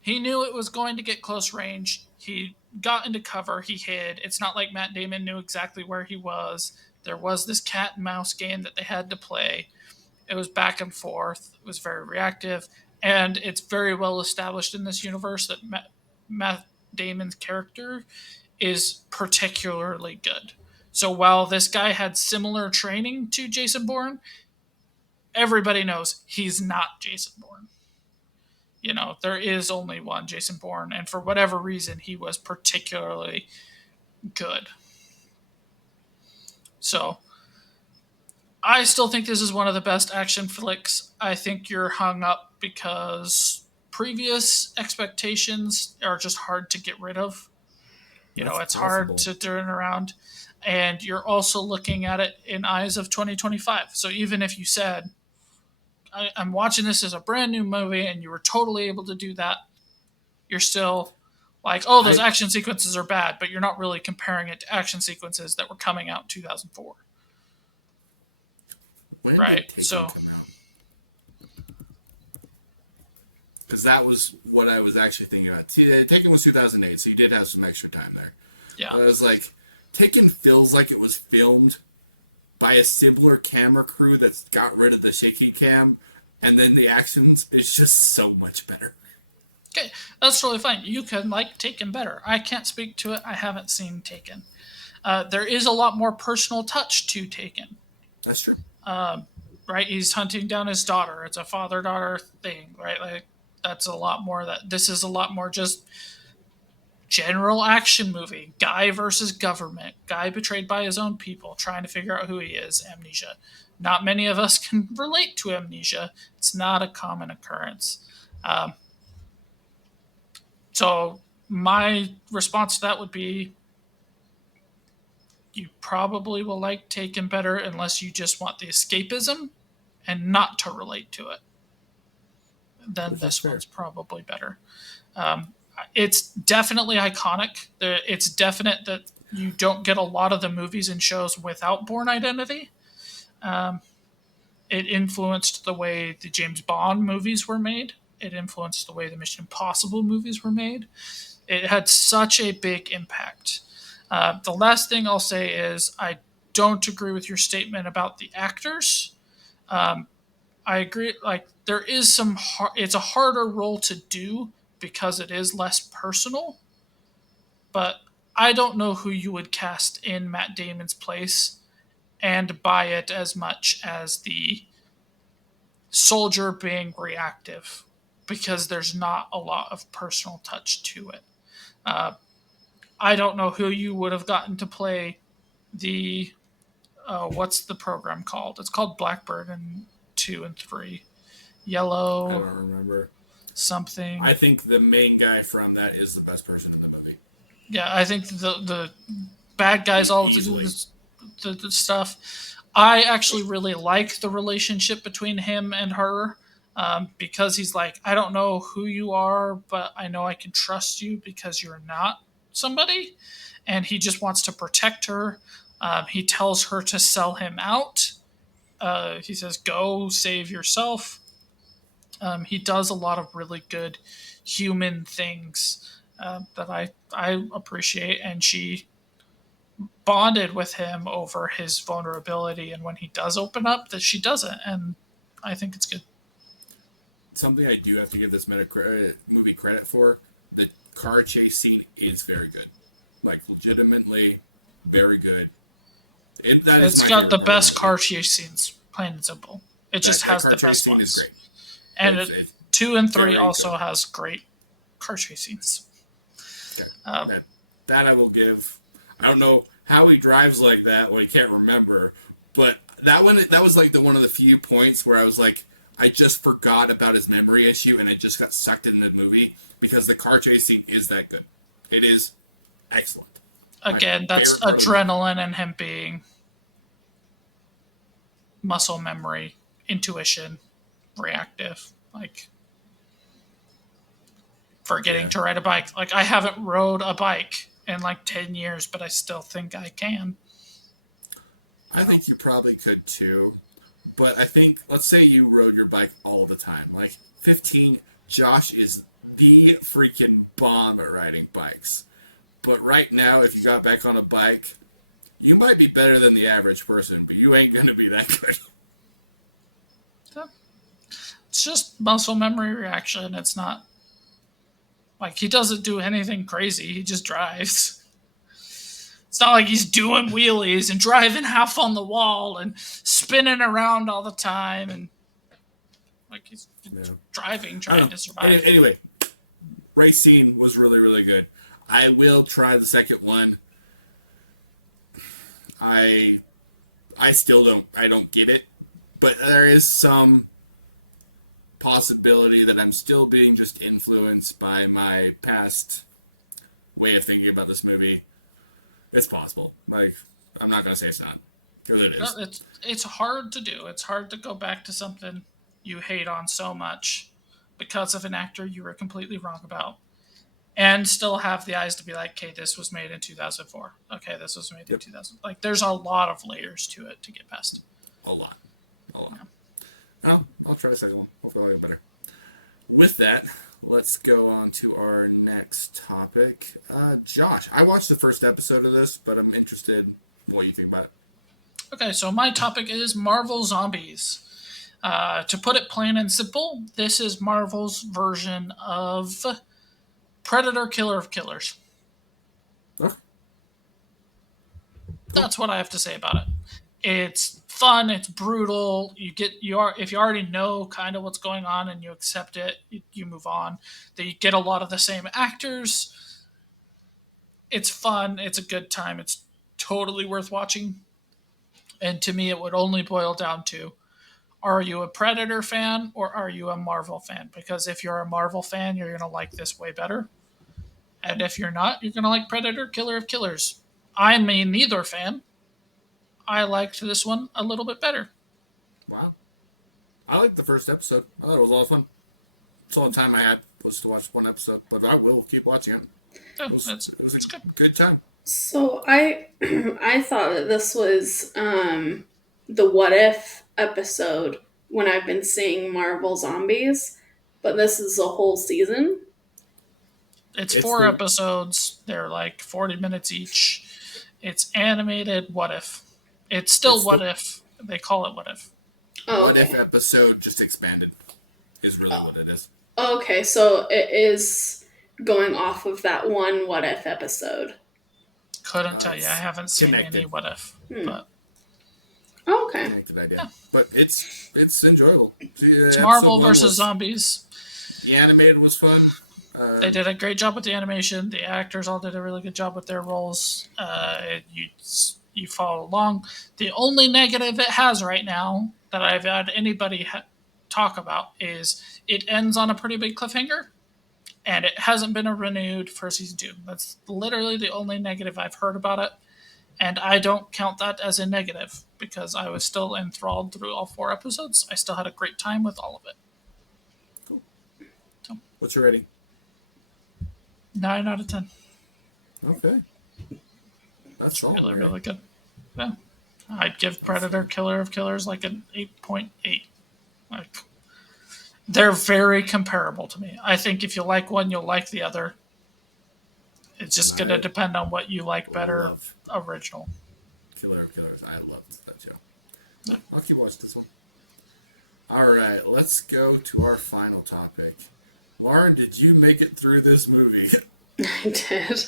he knew it was going to get close range. He got into cover. He hid. It's not like Matt Damon knew exactly where he was. There was this cat and mouse game that they had to play. It was back and forth. It was very reactive, and it's very well established in this universe that Matt Damon's character is particularly good. So while this guy had similar training to Jason Bourne, everybody knows he's not Jason Bourne. You know, there is only one Jason Bourne, and for whatever reason, he was particularly good. So I still think this is one of the best action flicks. I think you're hung up because previous expectations are just hard to get rid of. You know, That's it's hard possible. to turn around. And you're also looking at it in eyes of 2025. So even if you said, I'm watching this as a brand new movie and you were totally able to do that, you're still like, oh, those I action sequences are bad, but you're not really comparing it to action sequences that were coming out in 2004. When Right? did Taken So, come out? Because that was what I was actually thinking about. Taken was 2008, so you did have some extra time there. yeah. But I was like, Taken feels like it was filmed by a similar camera crew that's got rid of the shaky cam, and then the actions is just so much better. Okay, that's totally fine. You can like Taken better. I can't speak to it. I haven't seen Taken. There is a lot more personal touch to Taken. That's true. Right? He's hunting down his daughter. It's a father-daughter thing, right? Like that's a lot more. That this is a lot more just general action movie. Guy versus government. Guy betrayed by his own people, trying to figure out who he is. Amnesia. Not many of us can relate to amnesia. It's not a common occurrence. Um, so my response to that would be you probably will like Taken better unless you just want the escapism and not to relate to it. Then Which is this fair. one's probably better. Um, it's definitely iconic. It's definite that you don't get a lot of the movies and shows without Bourne Identity. Um, it influenced the way the James Bond movies were made. It influenced the way the Mission Impossible movies were made. It had such a big impact. The last thing I'll say is I don't agree with your statement about the actors. I agree. Like there is it's a harder role to do because it is less personal. But I don't know who you would cast in Matt Damon's place and buy it as much as the soldier being reactive because there's not a lot of personal touch to it. Uh, I don't know who you would have gotten to play the what's the program called? It's called Blackbird in 2 and 3. I Yellow don't remember. something. I think the main guy from that is the best person in the movie. Yeah, I think the bad guys all do Easily. the stuff. I actually really like the relationship between him and her because he's like, I don't know who you are, but I know I can trust you because you're not somebody. And he just wants to protect her. He tells her to sell him out. He says, go save yourself. He does a lot of really good human things that I appreciate. And she bonded with him over his vulnerability, and when he does open up that she doesn't, and I think it's good. Something I do have to give this movie credit for, the car chase scene is very good. Like, legitimately very good. And that is It's my got favorite the part of the best movie. car chase scenes, plain and simple. It That, just that has car the chase best scene ones. is great. And It's 2 and 3 very also good. has great car chase scenes. Okay. That I will give. I don't know how he drives like that when he can't remember, but that was like the one of the few points where I was like, I just forgot about his memory issue and I just got sucked in the movie because the car chase scene is that good. It is excellent. My Again, that's favorite part of the movie. adrenaline and him being muscle memory, intuition, reactive, like forgetting Yeah. to ride a bike. Like I haven't rode a bike in like 10 years, but I still think I can. I think you probably could too. But I think, let's say you rode your bike all the time. Like 15, Josh is the freaking bomb at riding bikes. But right now, if you got back on a bike, you might be better than the average person, but you ain't going to be that good. So, it's just muscle memory reaction. It's not like he doesn't do anything crazy. He just drives. It's not like he's doing wheelies and driving half on the wall and spinning around all the time and like he's Yeah. driving, I trying don't to know. survive. Anyway, race scene was really, really good. I will try the second one. I I still don't get it, but there is some possibility that I'm still being just influenced by my past way of thinking about this movie. It's possible. Like, I'm not gonna say it's not, because it No, is. it's hard to do. It's hard to go back to something you hate on so much because of an actor you were completely wrong about, and still have the eyes to be like, okay, this was made in 2004. Okay, this was made in Yep, 2000. Like, there's a lot of layers to it to get past. a lot, a lot. Oh, I'll try the second one. Hopefully, I'll get better. With that, let's go on to our next topic. Josh, I watched the first episode of this, but I'm interested in what you think about it. Okay, so my topic is Marvel Zombies. To put it plain and simple, this is Marvel's version of Predator Killer of Killers. Okay, cool. That's what I have to say about it. It's fun, it's brutal. If you already know kind of what's going on and you accept it, you move on. They get a lot of the same actors. It's fun, it's a good time, it's totally worth watching. And to me it would only boil down to, are you a Predator fan or are you a Marvel fan? Because if you're a Marvel fan, you're going to like this way better. And if you're not, you're going to like Predator Killer of Killers. I'm a neither fan. I liked this one a little bit better. Wow. I liked the first episode. I thought it was a lot of fun. It's all the time I had was to watch one episode, but I will keep watching it. Oh, It was a it's good. good time. So I I thought that this was the what if episode when I've been seeing Marvel Zombies, but this is a whole season. It's It's four the episodes. They're like 40 minutes each. It's animated. What if? It's still it's what the if. They call it what if. Oh, What if okay. episode just expanded is really what it is. Okay, so it is going off of that one what if episode. Couldn't tell you. I It's haven't seen any connected, what if, Hmm. but Oh, okay. connected idea, yeah. but it's enjoyable. See, It's episode Marvel one versus was zombies. the animated was fun. They did a great job with the animation. The actors all did a really good job with their roles. You follow along. The only negative it has right now that I've had anybody talk about is it ends on a pretty big cliffhanger, and it hasn't been renewed for season 2. That's literally the only negative I've heard about it, and I don't count that as a negative because I was still enthralled through all 4 episodes. I still had a great time with all of it. Cool. So What's your rating? 9 out of 10. Okay, that's all, Really, Mary. really good. Yeah. I'd give That's Predator fair. Killer of Killers like an 8.8. Like, they're very comparable to me. I think if you like one, you'll like the other. It's just And going to I depend on what you like better. love Original. Killer of Killers. I loved that show. I'll keep watching this one. All right, let's go to our final topic. Lauren, did you make it through this movie? I did.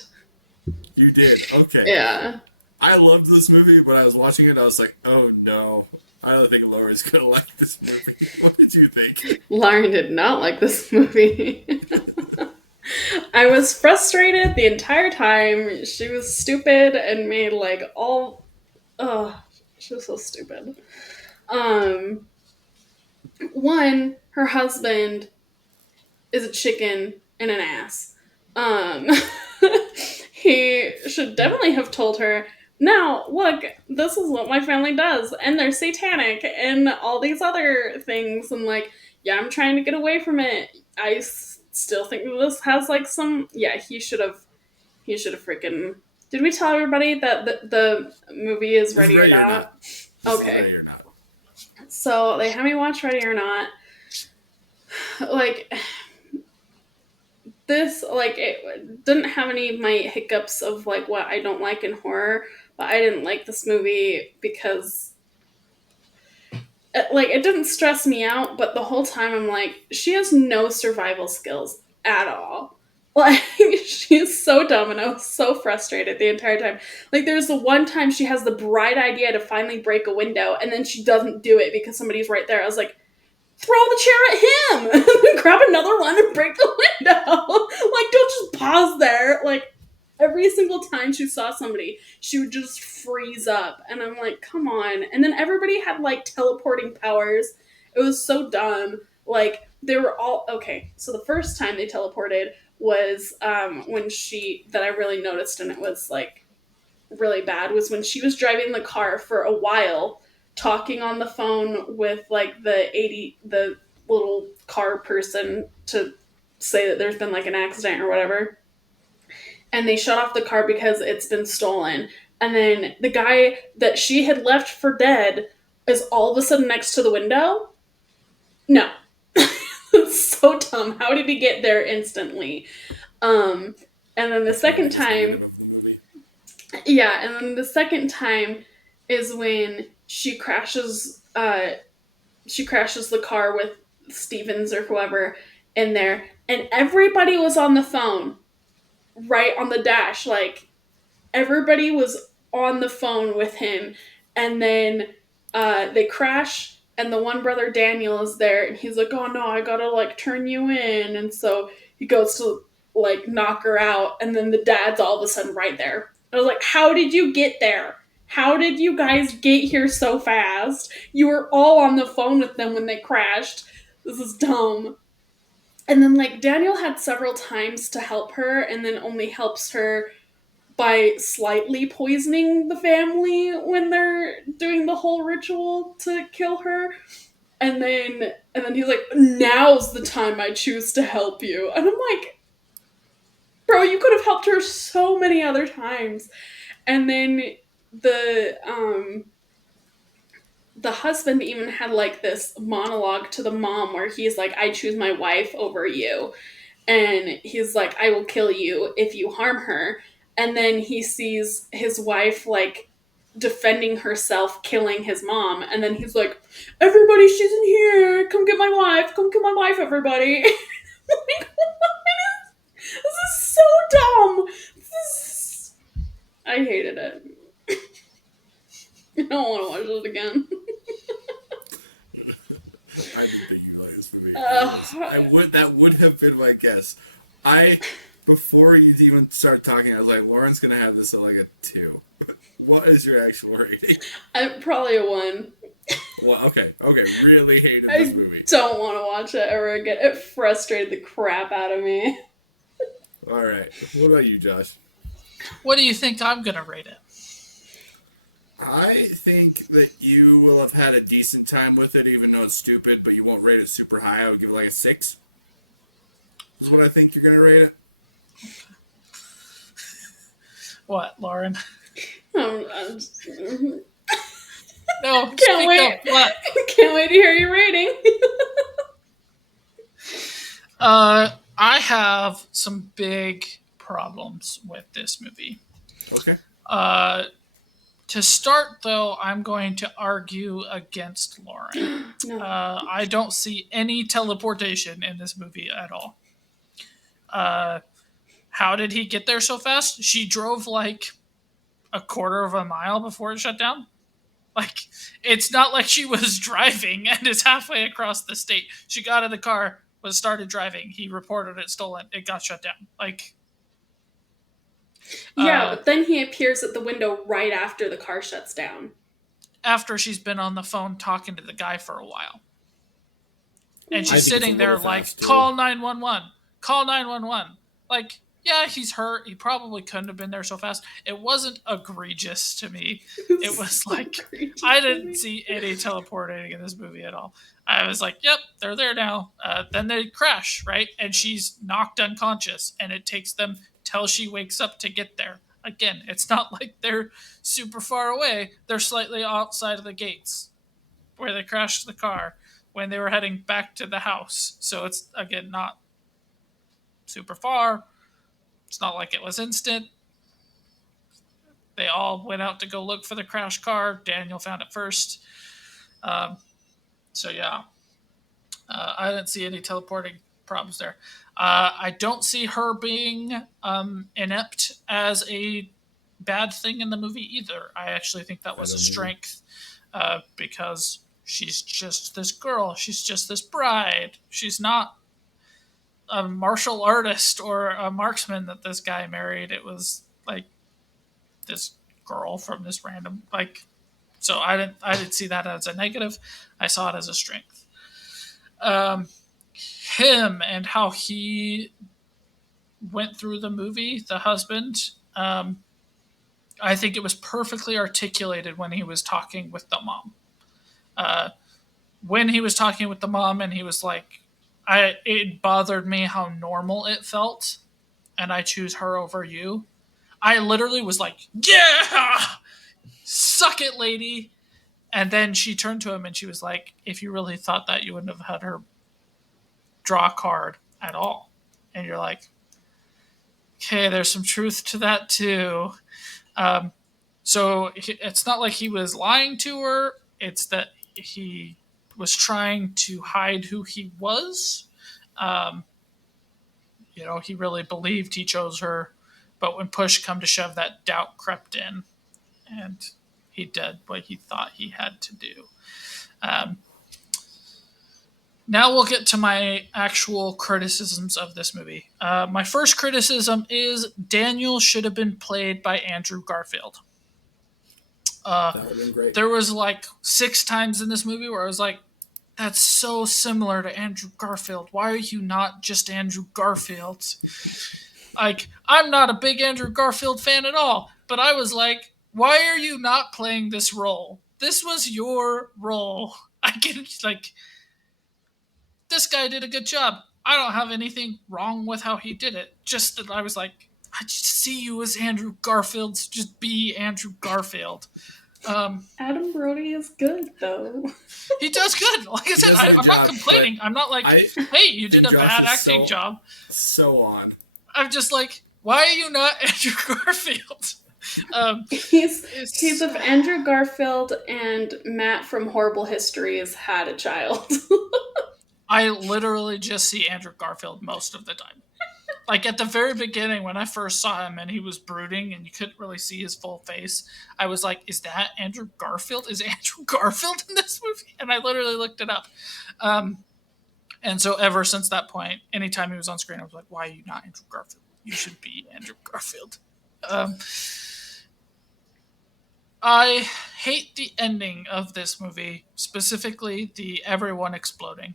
You did. Okay. Yeah. I loved this movie, but I was watching it. I was like, oh no. I don't think Lauren's going to like this movie. What did you think? Lauren did not like this movie. I was frustrated the entire time. She was stupid and made like all. Ugh, she was so stupid. Um, One, her husband is a chicken and an ass. Um, he should definitely have told her, now, look, this is what my family does, and they're satanic, and all these other things, and like, yeah, I'm trying to get away from it. Still think this has like some. Yeah, he should have. He should have freaking. Did we tell everybody that the movie is This is Ready or Ready or Not? Not. This is Okay, Ready or Not. so they had me watch Ready or Not. Like, this, like, it didn't have any of my hiccups of like what I don't like in horror, but I didn't like this movie because like it didn't stress me out, but the whole time I'm like, she has no survival skills at all. Like, she's so dumb, and I was so frustrated the entire time. Like, there's the one time she has the bright idea to finally break a window, and then she doesn't do it because somebody's right there. I was like, throw the chair at him, and then grab another one and break the window. Like, don't just pause there. Like, every single time she saw somebody, she would just freeze up. And I'm like, come on. And then everybody had like teleporting powers. It was so dumb. Like, they were all okay. So the first time they teleported was when that I really noticed, and it was like really bad, was when she was driving the car for a while, talking on the phone with like the little car person to say that there's been like an accident or whatever, and they shut off the car because it's been stolen. And then the guy that she had left for dead is all of a sudden next to the window. No. It's so dumb. How did he get there instantly? um and then the That's my second biggest negative time, of the movie. yeah, and then the second time is when she crashes the car with Stevens or whoever in there, and everybody was on the phone right on the dash. Like, everybody was on the phone with him, and then they crash, and the one brother Daniel is there, and he's like, oh no, I gotta like turn you in, and so he goes to like knock her out, and then the dad's all of a sudden right there. I was like, how did you get there? How did you guys get here so fast? You were all on the phone with them when they crashed. This is dumb. And then like Daniel had several times to help her, and then only helps her by slightly poisoning the family when they're doing the whole ritual to kill her. And then he's like, now's the time I choose to help you. And I'm like, bro, you could have helped her so many other times. And then the um the husband even had like this monologue to the mom where he's like, I choose my wife over you. And he's like, I will kill you if you harm her. And then he sees his wife like defending herself, killing his mom, and then he's like, "Everybody, she's in here. Come get my wife. Come get my wife, everybody." Like, this is so dumb. I hated it. I don't want to watch it again. I didn't think you liked this movie. That would have been my guess. Before you even started talking, I was like, Lauren's gonna have this at like a 2. What is your actual rating? I'm probably a 1. Well, okay. Really hated this movie. Don't want to watch it ever again. It frustrated the crap out of me. All right. What about you, Josh? What do you think I'm gonna rate it? I think that you will have had a decent time with it, even though it's stupid, but you won't rate it super high. I would give it like a 6. This is what I think you're gonna rate it. What, Lauren? I'm just... No, can't wait. What? Can't wait to hear your rating. I have some big problems with this movie. Okay. To start, though, I'm going to argue against Lauren. No. I don't see any teleportation in this movie at all. How did he get there so fast? She drove like a quarter of a mile before it shut down. Like, it's not like she was driving and is halfway across the state. She got in the car, started driving. He reported it stolen. It got shut down. Like, yeah, but then he appears at the window right after the car shuts down. After she's been on the phone talking to the guy for a while. And I she's think sitting there like, fast, call 911. Call 911. Like, yeah, he's hurt. He probably couldn't have been there so fast. It wasn't egregious to me. It was like, I didn't see any teleporting in this movie at all. I was like, yep, they're there now. Then they crash, right? And she's knocked unconscious, and it takes them till she wakes up to get there. Again, it's not like they're super far away. They're slightly outside of the gates where they crashed the car when they were heading back to the house. So it's, again, not super far. It's not like it was instant. They all went out to go look for the crash car. Daniel found it first. So, yeah. I didn't see any teleporting problems there. I don't see her being inept as a bad thing in the movie either. I actually think that was a strength because she's just this girl. She's just this bride. She's not a martial artist or a marksman that this guy married. It was like this girl from this random so I didn't see that as a negative. I saw it as a strength. Him and how he went through the movie, the husband, I think it was perfectly articulated when he was talking with the mom. When he was talking with the mom and he was like, it bothered me how normal it felt, and I choose her over you. I literally was like, yeah, suck it, lady. And then she turned to him and she was like, if you really thought that, you wouldn't have had her draw a card at all. And you're like, okay, there's some truth to that too. So it's not like he was lying to her. It's that he was trying to hide who he was. He really believed he chose her, but when push come to shove, that doubt crept in, and he did what he thought he had to do. Now we'll get to my actual criticisms of this movie. My first criticism is Daniel should have been played by Andrew Garfield. That would have been great. There was like 6 times in this movie where I was like, that's so similar to Andrew Garfield. Why are you not just Andrew Garfield? Like, I'm not a big Andrew Garfield fan at all, but I was like, why are you not playing this role? This was your role. I get like, this guy did a good job. I don't have anything wrong with how he did it. Just that I was like, I just see you as Andrew Garfield, so just be Andrew Garfield. Adam Brody is good, though. He does good. Like I he said, does a good I'm job, not complaining. I'm not like, hey, you did a Josh bad acting job. So on. I'm just like, why are you not Andrew Garfield? He's It's if Andrew Garfield and Matt from Horrible Histories had a child. I literally just see Andrew Garfield most of the time. Like at the very beginning when I first saw him and he was brooding and you couldn't really see his full face, I was like, "Is that Andrew Garfield? Is Andrew Garfield in this movie?" And I literally looked it up. Um, and so ever since that point, anytime he was on screen, I was like, "Why are you not Andrew Garfield? You should be Andrew Garfield." Um, I hate the ending of this movie, specifically the everyone exploding.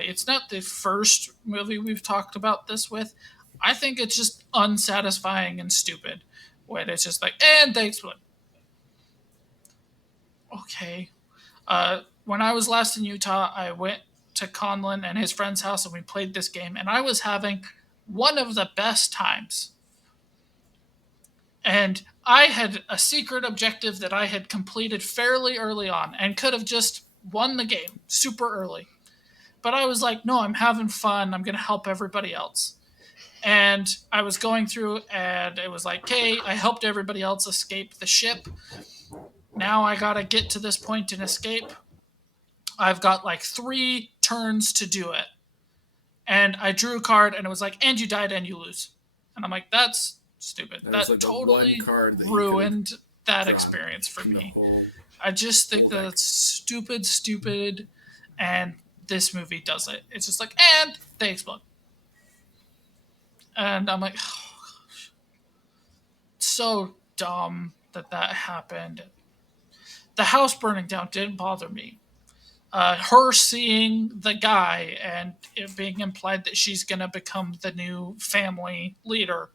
It's not the first movie we've talked about this with. I think it's just unsatisfying and stupid when it's just like, and they explode. Okay. When I was last in Utah, I went to Conlon and his friend's house and we played this game, and I was having one of the best times. And I had a secret objective that I had completed fairly early on and could have just won the game super early. But I was like, no, I'm having fun. I'm going to help everybody else. And I was going through and it was like, okay, I helped everybody else escape the ship. Now I got to get to this point and escape. I've got like 3 turns to do it. And I drew a card and it was like, and you died and you lose. And I'm like, that's stupid. That was That like the one totally card that he could have ruined that drawn experience for from the me. whole. I just whole think deck. that's stupid, and this movie does it. It's just like, and they explode. And I'm like, oh, gosh, so dumb that happened. The house burning down didn't bother me. Her seeing the guy and it being implied that she's gonna become the new family leader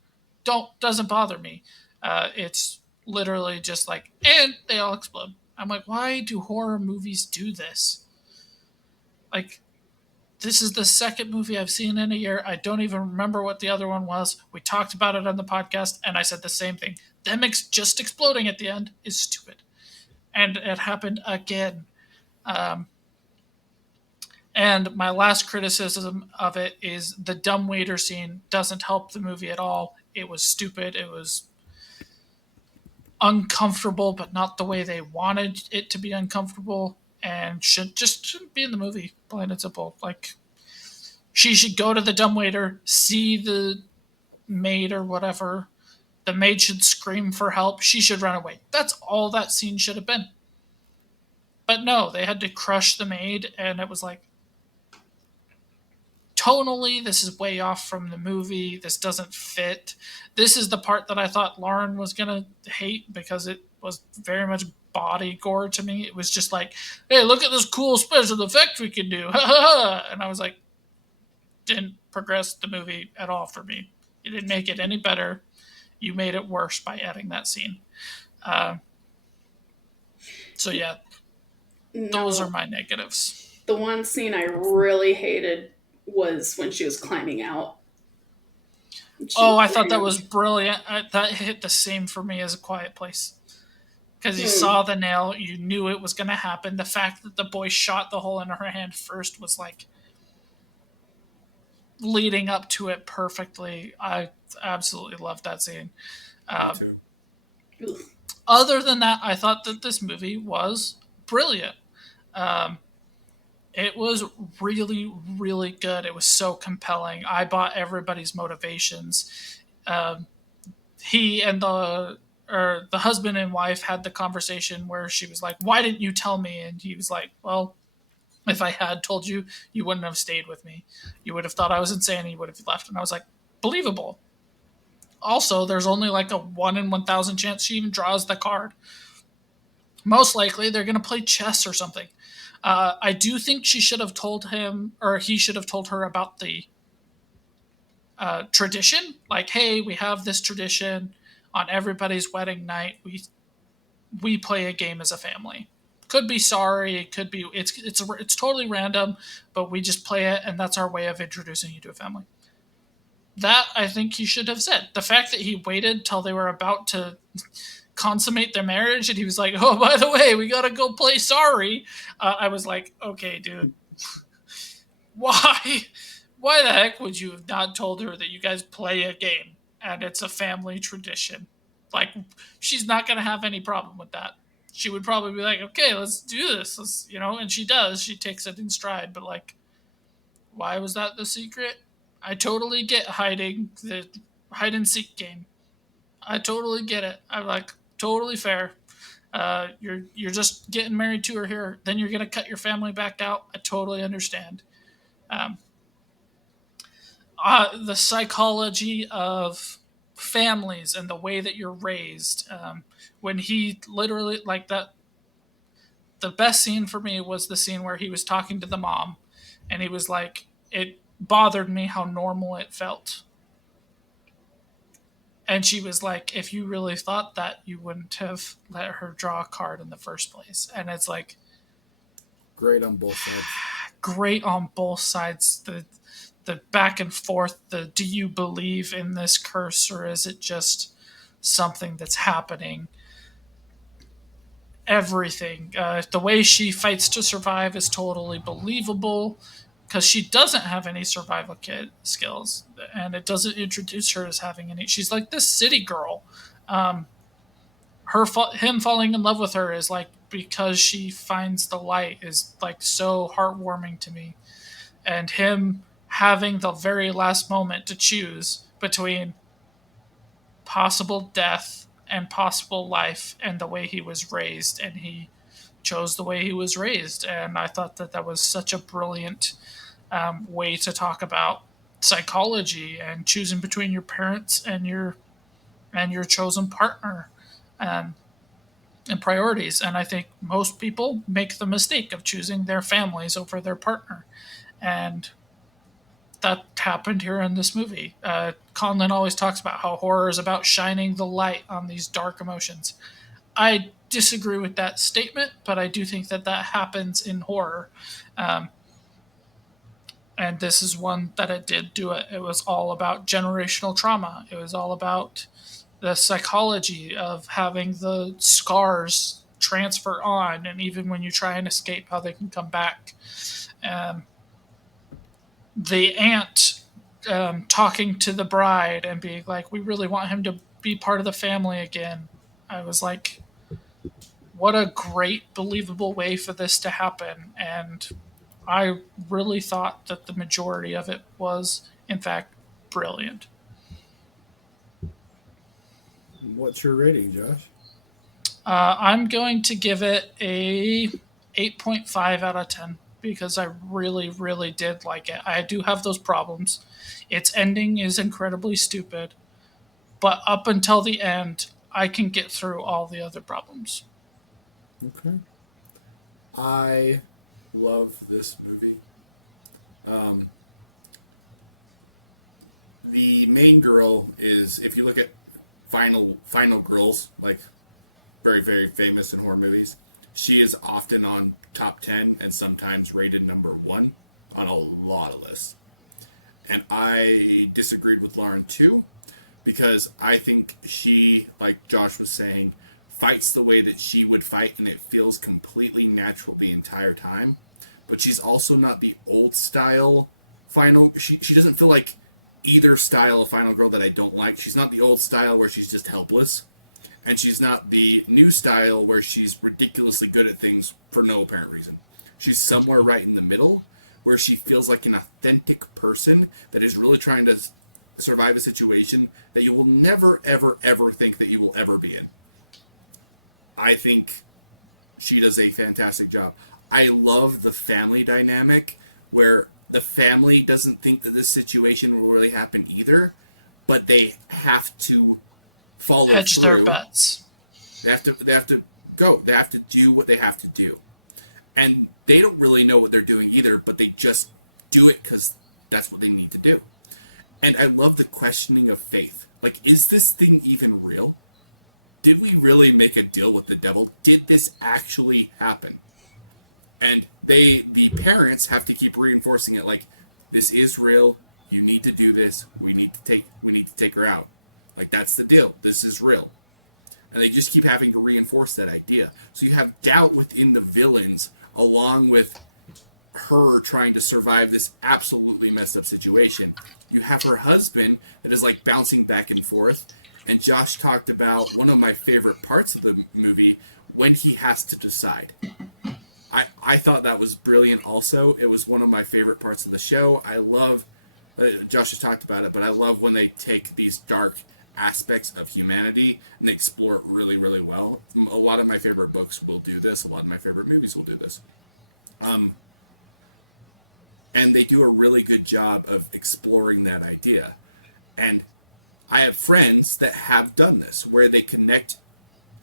doesn't bother me. It's literally just like, and they all explode. I'm like, why do horror movies do this? Like, this is the second movie I've seen in a year. I don't even remember what the other one was. We talked about it on the podcast, and I said the same thing. Them just exploding at the end is stupid, and it happened again. Um, And my last criticism of it is the dumbwaiter scene doesn't help the movie at all. It was stupid. It was uncomfortable, but not the way they wanted it to be uncomfortable, and shouldn't be in the movie. Plain and simple. Like she should go to the dumbwaiter, see the maid or whatever. The maid should scream for help. She should run away. That's all that scene should have been. But no, they had to crush the maid, and it was like, tonally, this is way off from the movie. This doesn't fit. This is the part that I thought Lauren was gonna hate because it was very much body gore to me. It was just like, hey, look at this cool special effect we can do. And I was like, didn't progress the movie at all for me. You didn't make it any better. You made it worse by adding that scene. Uh, so yeah, those are No, my negatives. the one scene I really hated was when she was climbing out. She Oh, I thought that ran. was brilliant. That hit the same for me as A Quiet Place. Because you Hmm. saw the nail, you knew it was going to happen. The fact that the boy shot the hole in her hand first was like leading up to it perfectly. I absolutely loved that scene. Me Uh, too. Ugh. Other than that, I thought that this movie was brilliant. Um, it was really, really good. It was so compelling. I bought everybody's motivations. Um, he and the husband and wife had the conversation where she was like, "Why didn't you tell me?" And he was like, "Well, if I had told you, you wouldn't have stayed with me. You would have thought I was insane and you would have left." And I was like, believable. Also, there's only like a 1 in 1,000 chance she even draws the card. Most likely, they're going to play chess or something. I do think she should have told him, or he should have told her about the tradition. Like, hey, we have this tradition on everybody's wedding night. We play a game as a family. Could be sorry. It could be it's totally random, but we just play it, and that's our way of introducing you to a family. That I think he should have said. The fact that he waited till they were about to consummate their marriage, and he was like, "Oh, by the way, we gotta go play sorry." I was like, "Okay, dude, why? Why the heck would you have not told her that you guys play a game and it's a family tradition?" Like, she's not going to have any problem with that. She would probably be like, okay, let's do this. And she does. She takes it in stride. But, like, why was that the secret? I totally get hiding the hide and seek game. I totally get it. I'm like, totally fair. You're just getting married to her here. Then you're gonna cut your family back out. I totally understand. Um, the psychology of families and the way that you're raised. When he literally like that, the best scene for me was the scene where he was talking to the mom, and he was like, "It bothered me how normal it felt." And she was like, if you really thought that, you wouldn't have let her draw a card in the first place. And it's like, great on both sides. Great on both sides. The back and forth, the do you believe in this curse or is it just something that's happening? Everything. The way she fights to survive is totally believable because she doesn't have any survival kit skills, and it doesn't introduce her as having any. She's like this city girl. Him falling in love with her is like because she finds the light is like so heartwarming to me, and him having the very last moment to choose between possible death and possible life and the way he was raised, and he chose the way he was raised. And I thought that was such a brilliant way to talk about psychology and choosing between your parents and your chosen partner, um, and priorities. And I think most people make the mistake of choosing their families over their partner, and that happened here in this movie. Conlon always talks about how horror is about shining the light on these dark emotions. I disagree with that statement, but I do think that happens in horror. And this is one that it did do it. It was all about generational trauma. It was all about the psychology of having the scars transfer on, and even when you try and escape, how they can come back. The aunt talking to the bride and being like, we really want him to be part of the family again. I was like, what a great, believable way for this to happen. And I really thought that the majority of it was, in fact, brilliant. What's your rating, Josh? I'm going to give it a 8.5 out of 10 because I really, really did like it. I do have those problems. Its ending is incredibly stupid, but up until the end, I can get through all the other problems. Okay. I love this movie. The main girl is, if you look at final girls, like very, very famous in horror movies, she is often on top 10 and sometimes rated number 1 on a lot of lists. And I disagreed with Lauren too, because I think she, like Josh was saying, fights the way that she would fight, and it feels completely natural the entire time. But she's also not the old style final. She doesn't feel like either style of final girl that I don't like. She's not the old style where she's just helpless, and she's not the new style where she's ridiculously good at things for no apparent reason. She's somewhere right in the middle where she feels like an authentic person that is really trying to survive a situation that you will never, ever, ever think that you will ever be in. I think she does a fantastic job. I love the family dynamic where the family doesn't think that this situation will really happen either, but they have to follow Hedge through. Their bets. They have to go. They have to do what they have to do. And they don't really know what they're doing either, but they just do it because that's what they need to do. And I love the questioning of faith. Like, is this thing even real? Did we really make a deal with the devil? Did this actually happen? And the parents have to keep reinforcing it, like, this is real. You need to do this. We need to take her out. Like, that's the deal. This is real. And they just keep having to reinforce that idea. So you have doubt within the villains, along with her trying to survive this absolutely messed up situation. You have her husband that is like bouncing back and forth, And Josh talked about one of my favorite parts of the movie when he has to decide. I thought that was brilliant also. It was one of my favorite parts of the show. I love, Josh has talked about it, but I love when they take these dark aspects of humanity and they explore it really, really well. A lot of my favorite books will do this. A lot of my favorite movies will do this. And they do a really good job of exploring that idea. And I have friends that have done this, where they connect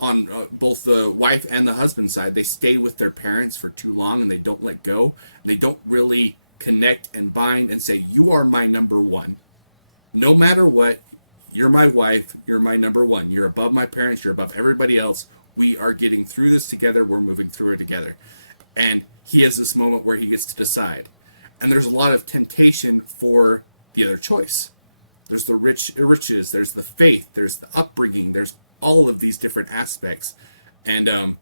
on both the wife and the husband side. They stay with their parents for too long and they don't let go. And they don't really connect and bind and say, you are my number one. No matter what, you're my wife, you're my number one. You're above my parents, you're above everybody else. We are getting through this together. We're moving through it together. And he has this moment where he gets to decide. And there's a lot of temptation for the other choice. There's the riches, there's the faith, there's the upbringing, there's all of these different aspects. And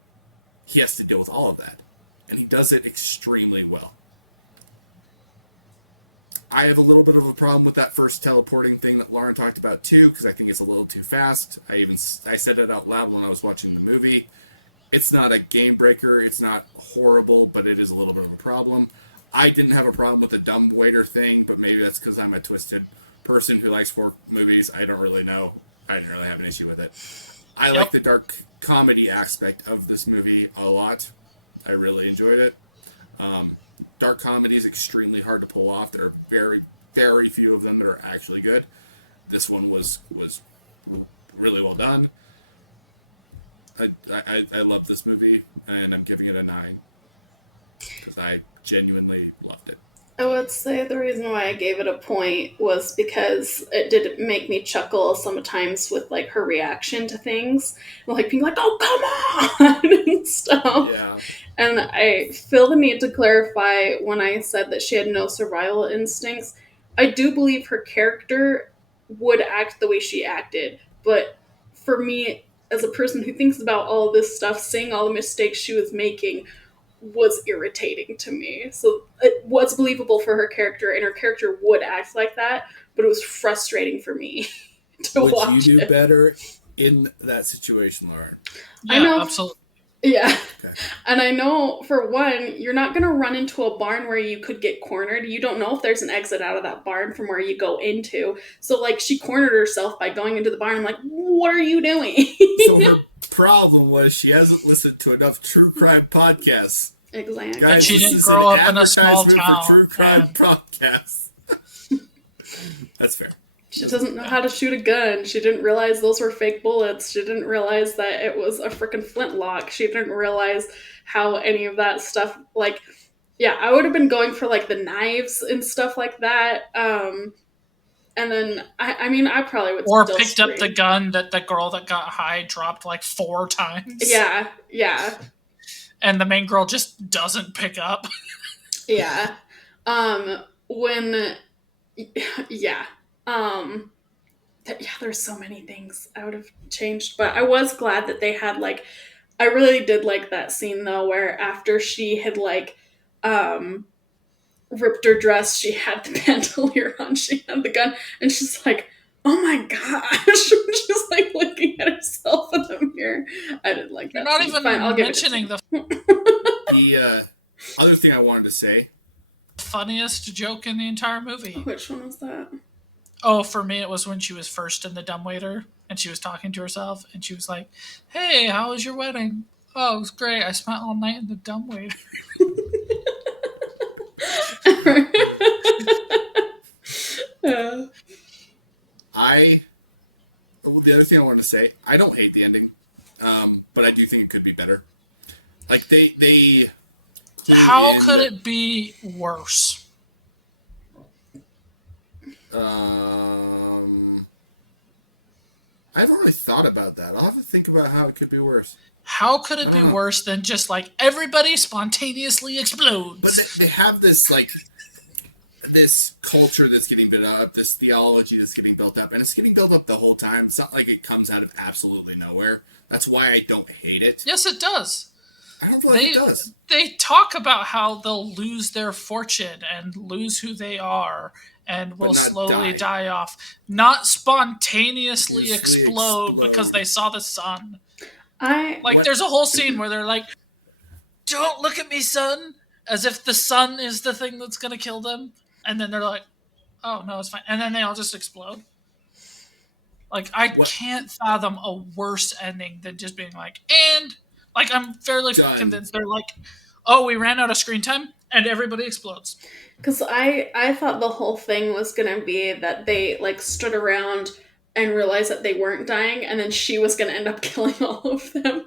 he has to deal with all of that. And he does it extremely well. I have a little bit of a problem with that first teleporting thing that Lauren talked about too, because I think it's a little too fast. I said it out loud when I was watching the movie. It's not a game breaker, it's not horrible, but it is a little bit of a problem. I didn't have a problem with the dumbwaiter thing, but maybe that's because I'm a twisted person who likes horror movies. I don't really know. I didn't really have an issue with it. I like the dark comedy aspect of this movie a lot. I really enjoyed it. Dark comedy is extremely hard to pull off. There are very, very few of them that are actually good. This one was really well done. I love this movie, and I'm giving it a 9 because I genuinely loved it. I would say the reason why I gave it a point was because it did make me chuckle sometimes with like her reaction to things, like being like, "Oh, come on!" and stuff. Yeah. And I feel the need to clarify when I said that she had no survival instincts. I do believe her character would act the way she acted, but for me, as a person who thinks about all this stuff, seeing all the mistakes she was making was irritating to me. So it was believable for her character, and her character would act like that, but it was frustrating for me to Would watch you do it. better in that situation, Lauren? Yeah, I know. absolutely. Yeah. Okay. And I know, for one, you're not going to run into a barn where you could get cornered. You don't know if there's an exit out of that barn from where you go into. So, like, she cornered herself by going into the barn. I'm like, what are you doing? So her problem was she hasn't listened to enough true crime podcasts. Exactly. Guys, She this didn't is an grow up in a small advertisement for town. true crime podcasts. That's fair. She doesn't know how to shoot a gun. She didn't realize those were fake bullets. She didn't realize that it was a freaking flintlock. She didn't realize how any of that stuff, like, yeah, I would have been going for, like, the knives and stuff like that. And then, I mean, I probably would Or still picked up the scream. gun that the girl that got high dropped like 4 times. Yeah, yeah, And the main girl just doesn't pick up. yeah. Yeah. There's so many things I would have changed, but I was glad that they had, like, I really did like that scene though, where after she had, like, ripped her dress, she had the bandolier on, she had the gun, and she's like, oh my gosh. She's like looking at herself in the mirror. I didn't like You're that not scene. even Fine, I'll give it a mentioning 2. The other thing I wanted to say, funniest joke in the entire movie. Which one was that? Oh, for me, it was when she was first in the dumbwaiter and she was talking to herself and she was like, "Hey, how was your wedding?" "Oh, it was great. I spent all night in the dumbwaiter." the other thing I wanted to say, I don't hate the ending, but I do think it could be better. Like they clue How in could that, it be worse? I haven't really thought about that. I'll have to think about how it could be worse. How could it I be don't know. worse than just like everybody spontaneously explodes? But they have this like this culture that's getting built up, this theology that's getting built up, and it's getting built up the whole time. It's not like it comes out of absolutely nowhere. That's why I don't hate it. Yes, it does. I don't feel like it does. They talk about how they'll lose their fortune and lose who they are and but will not slowly die off, not spontaneously explode because they saw the sun. There's a whole scene where they're like, "Don't look at me, son," as if the sun is the thing that's gonna kill them, and then they're like, "Oh no, it's fine," and then they all just explode. Like, I can't fathom a worse ending than just being like, and like, I'm fairly convinced they're like, "Oh, we ran out of screen time," and everybody explodes. Because I thought the whole thing was gonna be that they like stood around and realized that they weren't dying, and then she was gonna end up killing all of them.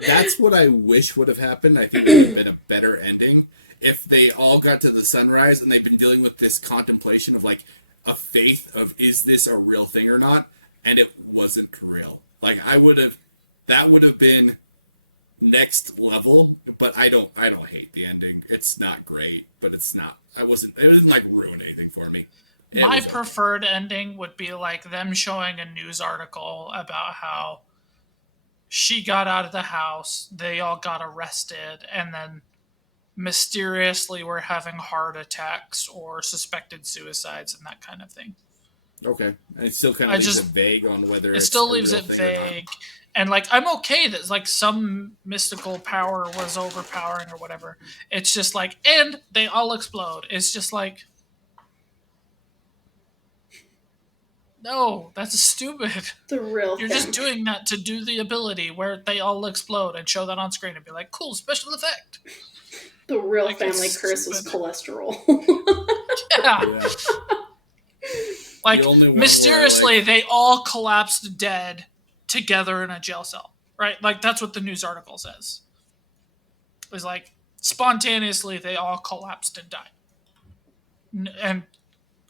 That's what I wish would have happened. I think it would have been a better ending if they all got to the sunrise and they've been dealing with this contemplation of like a faith of, is this a real thing or not? And it wasn't real. Like, that would have been next level, but I don't hate the ending. It's not great, but it didn't like ruin anything for me. My preferred ending would be like them showing a news article about how she got out of the house, they all got arrested, and then mysteriously were having heart attacks or suspected suicides and that kind of thing. Okay. And it still kind of leaves it vague on whether it's a real thing or not. And like, I'm okay that like some mystical power was overpowering or whatever. It's just like, and they all explode. It's just like, no, that's stupid. The real You're thing. just doing that to do the ability where they all explode and show that on screen and be like, cool, special effect. The real family curse was cholesterol. Yeah. Like, the only one mysteriously, they all collapsed dead together in a jail cell, right? Like, that's what the news article says. It was like, spontaneously, they all collapsed and died. And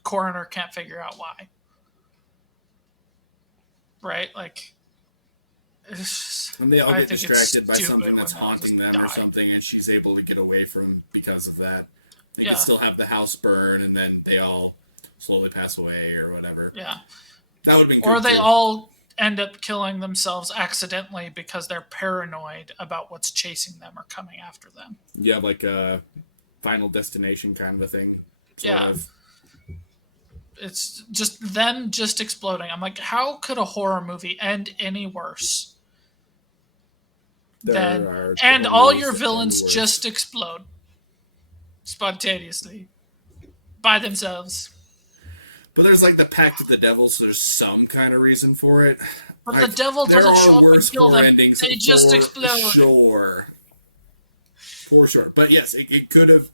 coroner can't figure out why. Right? Like, and they all get distracted by something that's haunting them or something, and she's able to get away from because of that. You could still have the house burn, and then they all slowly pass away or whatever. Yeah. That would have been good, or they all end up killing themselves accidentally because they're paranoid about what's chasing them or coming after them. Yeah, like a Final Destination kind of a thing, sort of. It's just them just exploding. I'm like, how could a horror movie end any worse? And all your villains just explode spontaneously by themselves. But there's like the pact with the devil, so there's some kind of reason for it. But like, the devil there are worse horror endings for sure. For sure. But yes, it could have,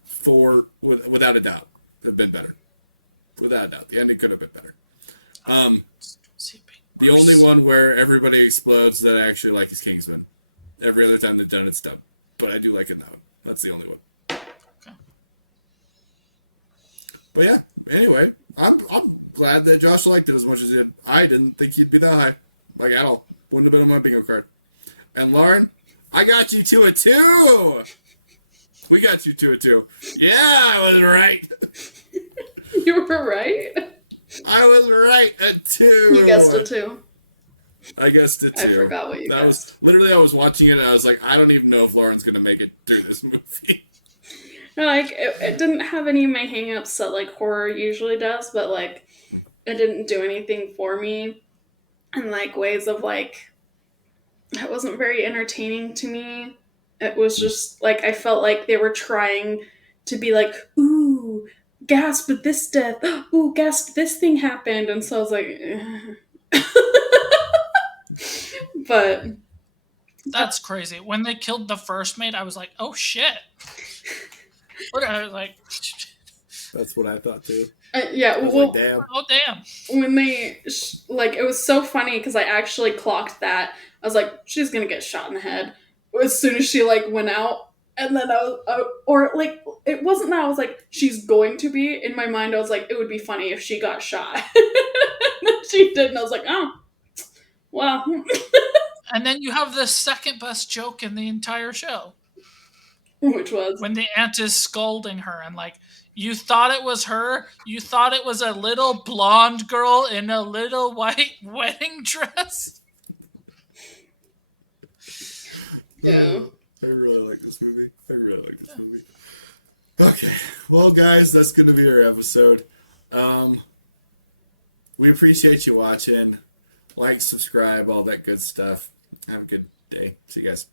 without a doubt, have been better. Without a doubt. The ending could have been better. The only one where everybody explodes that I actually like is Kingsman. Every other time they've done it's dumb. But I do like it now. That's the only one. Okay. But yeah, anyway, I'm glad that Josh liked it as much as he did. I didn't think he'd be that high. Like, at all. Wouldn't have been on my bingo card. And Lauren, I got you to a 2! We got you to a 2. Yeah, I was right. You were right? I was right. A 2. You guessed a 2. I guessed a 2. I forgot what you guessed. Was literally, I was watching it and I was like, I don't even know if Lauren's going to make it through this movie. No, like, it didn't have any of my hang-ups that, like, horror usually does, but, like, it didn't do anything for me in, like, ways of, like, it wasn't very entertaining to me. It was just, like, I felt like they were trying to be like, ooh, gasp at this death. Ooh, gasp, this thing happened. And so I was like, but that's crazy. When they killed the first mate, I was like, oh shit. I was like, that's what I thought too. Yeah, I was like, damn. Oh damn. When they like, it was so funny because I actually clocked that. I was like, she's gonna get shot in the head as soon as she like went out. And then I was, or like, it wasn't that I was like, she's going to be. In my mind, I was like, it would be funny if she got shot. And then she did, and I was like, oh, well. And then you have the second best joke in the entire show. Which was? When the aunt is scolding her and like, you thought it was her? You thought it was a little blonde girl in a little white wedding dress? Yeah. I really like this movie. Okay. Well, guys, that's going to be our episode. Um, we appreciate you watching. Like, subscribe, all that good stuff. Have a good day. See you guys.